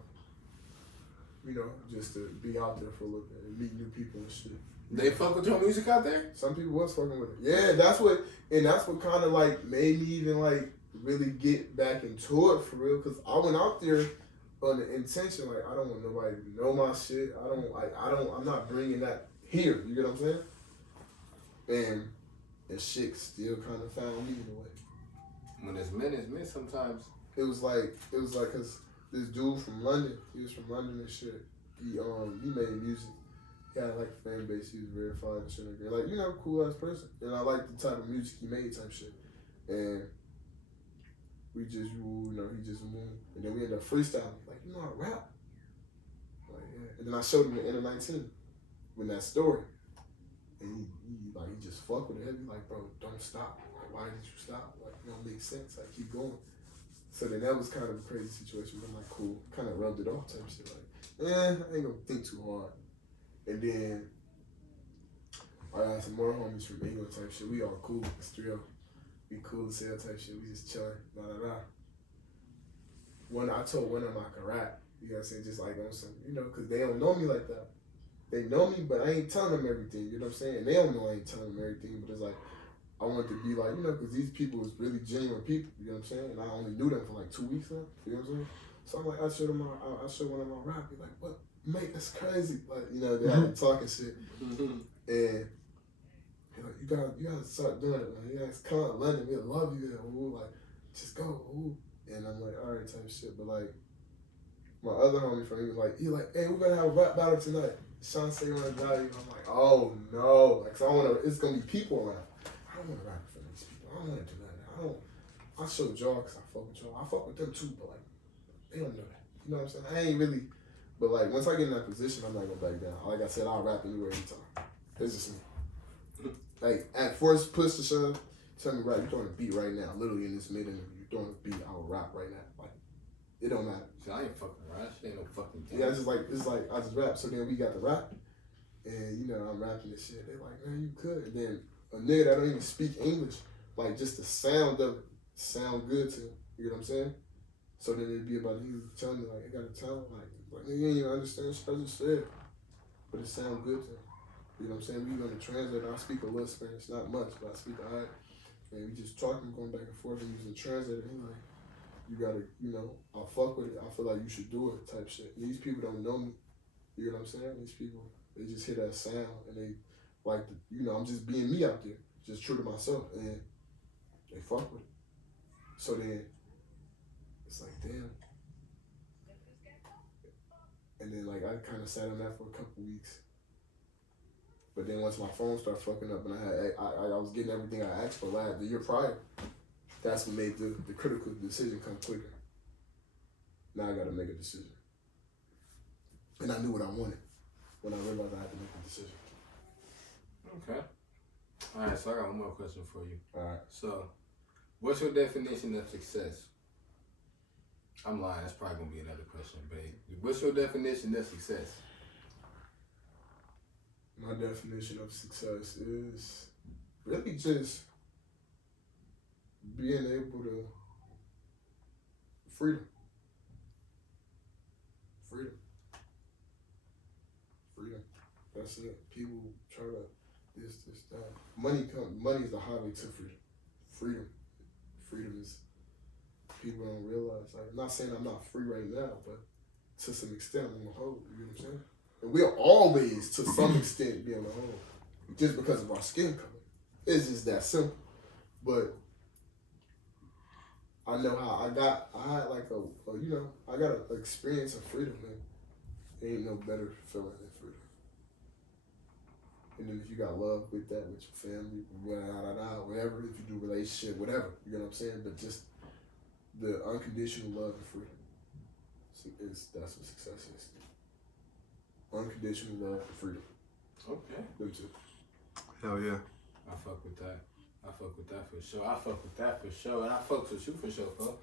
You know, just to be out there for a little bit and meet new people and shit. they fuck with your music out there. Some people was fucking with it. Yeah, that's what kind of like made me even like really get back into it for real. Cause I went out there on the intention like I don't want nobody to know my shit. I'm not bringing that here. You get what I'm saying? And shit still kind of found me in a way. When it's men sometimes. It was like cause this dude from London, he was from London and shit. He made music. He had like a fan base. He was verified and shit like that. Like, you know, cool ass person. And I like the type of music he made type shit. And we just, you know, he just moved. And then we ended up freestyling. Like, you know, I rap. Like, yeah. And then I showed him the Inner 19 with that story. And he just fucked with it heavy. Like, bro, don't stop. Like, why did you stop? Like, it don't make sense. Like, keep going. So then that was kind of a crazy situation. But I'm like, cool. Kind of rubbed it off type shit. Like, I ain't gonna think too hard. And then I got some more homies from England type shit. We all cool. It's 3 We cool as hell type shit. We just chilling. I told one of them I could rap. You know what I'm saying? Just like on some, you know, because they don't know me like that. They know me, but I ain't telling them everything. You know what I'm saying? They don't know I ain't telling them everything, but it's like, I want to be like, you know, because these people is really genuine people. You know what I'm saying? And I only knew them for like 2 weeks now. You know what I'm saying? So I'm like, I showed one of my rap. Be like, what? Mate, that's crazy. Like, you know, they had talking shit. And he's like, you gotta start doing it, man. You guys come out to London, we'll love you there. Ooh, like, just go. Ooh. And I'm like, all right, type shit. But like, my other homie from he was like, hey, we're gonna have a rap battle tonight. Sean say on the value. I'm like, oh no. Like, so it's gonna be people around. I don't wanna rap for these people. I don't wanna do that. I show y'all because I fuck with y'all. I fuck with them too, but like, they don't know that. You know what I'm saying? I ain't really, but like, once I get in that position, I'm not gonna back down. Like I said, I'll rap anywhere, anytime. It's just me. Like, at first push to shove, tell me, right, you're throwing a beat right now. Literally in this mid-interview, you're throwing a beat, I will rap right now. Like, it don't matter. See, I ain't fucking around. Shit ain't no fucking thing. Yeah, it's like, I just rap. So then we got the rap, and, you know, I'm rapping this shit. They're like, man, you could. And then a nigga that don't even speak English, like, just the sound of it sound good to him. You know what I'm saying? So then it'd be about you telling me, like, I got a talent. Like you ain't even understand shit I just said. But it sound good to him. You know what I'm saying? We gonna translate. I speak a little Spanish, not much, but I speak alright. And we just talking, going back and forth, and using the translator. He like, you gotta, you know, I fuck with it. I feel like you should do it, type shit. And these people don't know me. You know what I'm saying? These people, they just hear that sound, and they like, you know, I'm just being me out there, just true to myself, and they fuck with it. So then, it's like, damn. And then like I kind of sat on that for a couple weeks. But then once my phone started fucking up and I was getting everything I asked for the year prior, that's what made the critical decision come quicker. Now I gotta make a decision. And I knew what I wanted when I realized I had to make a decision. Okay. All right, so I got one more question for you. All right. So, what's your definition of success? I'm lying, that's probably gonna be another question, but what's your definition of success? My definition of success is really just being able to freedom. That's it. People try to this, that. Money is the highway to freedom. Freedom is, people don't realize. Like, I'm not saying I'm not free right now, but to some extent I'm on the whole. You know what I'm saying? And we'll always, to some extent, be on the whole, just because of our skin color. It's just that simple. But I know how I had like I got an experience of freedom, man. There ain't no better feeling than freedom. And then if you got love with that, with your family, whatever, if you do relationship, whatever, you know what I'm saying? But just the unconditional love and freedom. That's what success is. Unconditional love and freedom. Okay. Them two. Hell yeah. I fuck with that. I fuck with that for sure. I fuck with that for sure. And I fuck with you for sure, bro.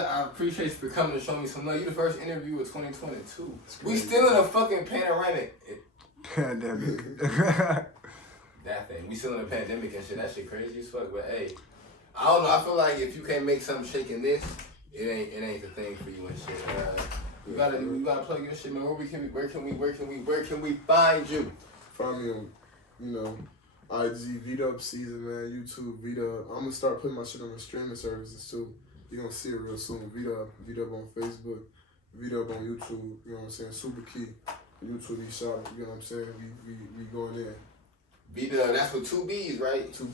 I appreciate you for coming to show me some love. You the first interview of 2022. We still in a fucking panoramic. Pandemic. That thing. We still in a pandemic and shit. That shit crazy as fuck. But hey, I don't know. I feel like if you can't make something shake in this, it ain't the thing for you and shit. You gotta plug your shit, man. Where can we find you? Find me on, IG, VdUBB season, man. YouTube, VdUBB. I'm gonna start putting my shit on the streaming services too. You're gonna see it real soon. VdUBB on Facebook, VdUBB on YouTube. You know what I'm saying? Super key. YouTube shop. You know what I'm saying? We going in. VdUBB. That's with 2 B's, right? Two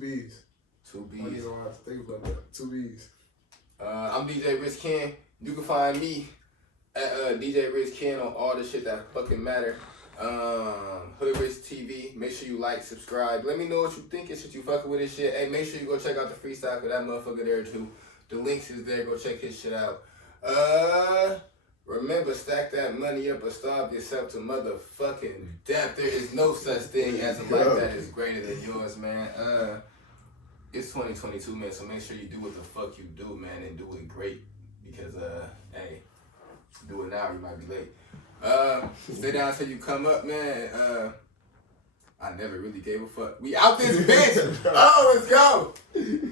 B's. 2 B's. I didn't know how to think about that. 2 B's. I'm DJ Rich Ken. You can find me at DJ Rich Ken on all the shit that fucking matter. Hoodrich TV. Make sure you like, subscribe. Let me know what you think and shit. You fucking with this shit. Hey, make sure you go check out the freestyle for that motherfucker there too. The links is there. Go check his shit out. Remember, stack that money up or starve yourself to motherfucking death. There is no such thing as a life that is greater than yours, man. it's 2022, man. So make sure you do what the fuck you do, man, and do it great. Because hey, do it now, you might be late. Stay down until you come up, man. I never really gave a fuck. We out this bitch. Oh, let's go.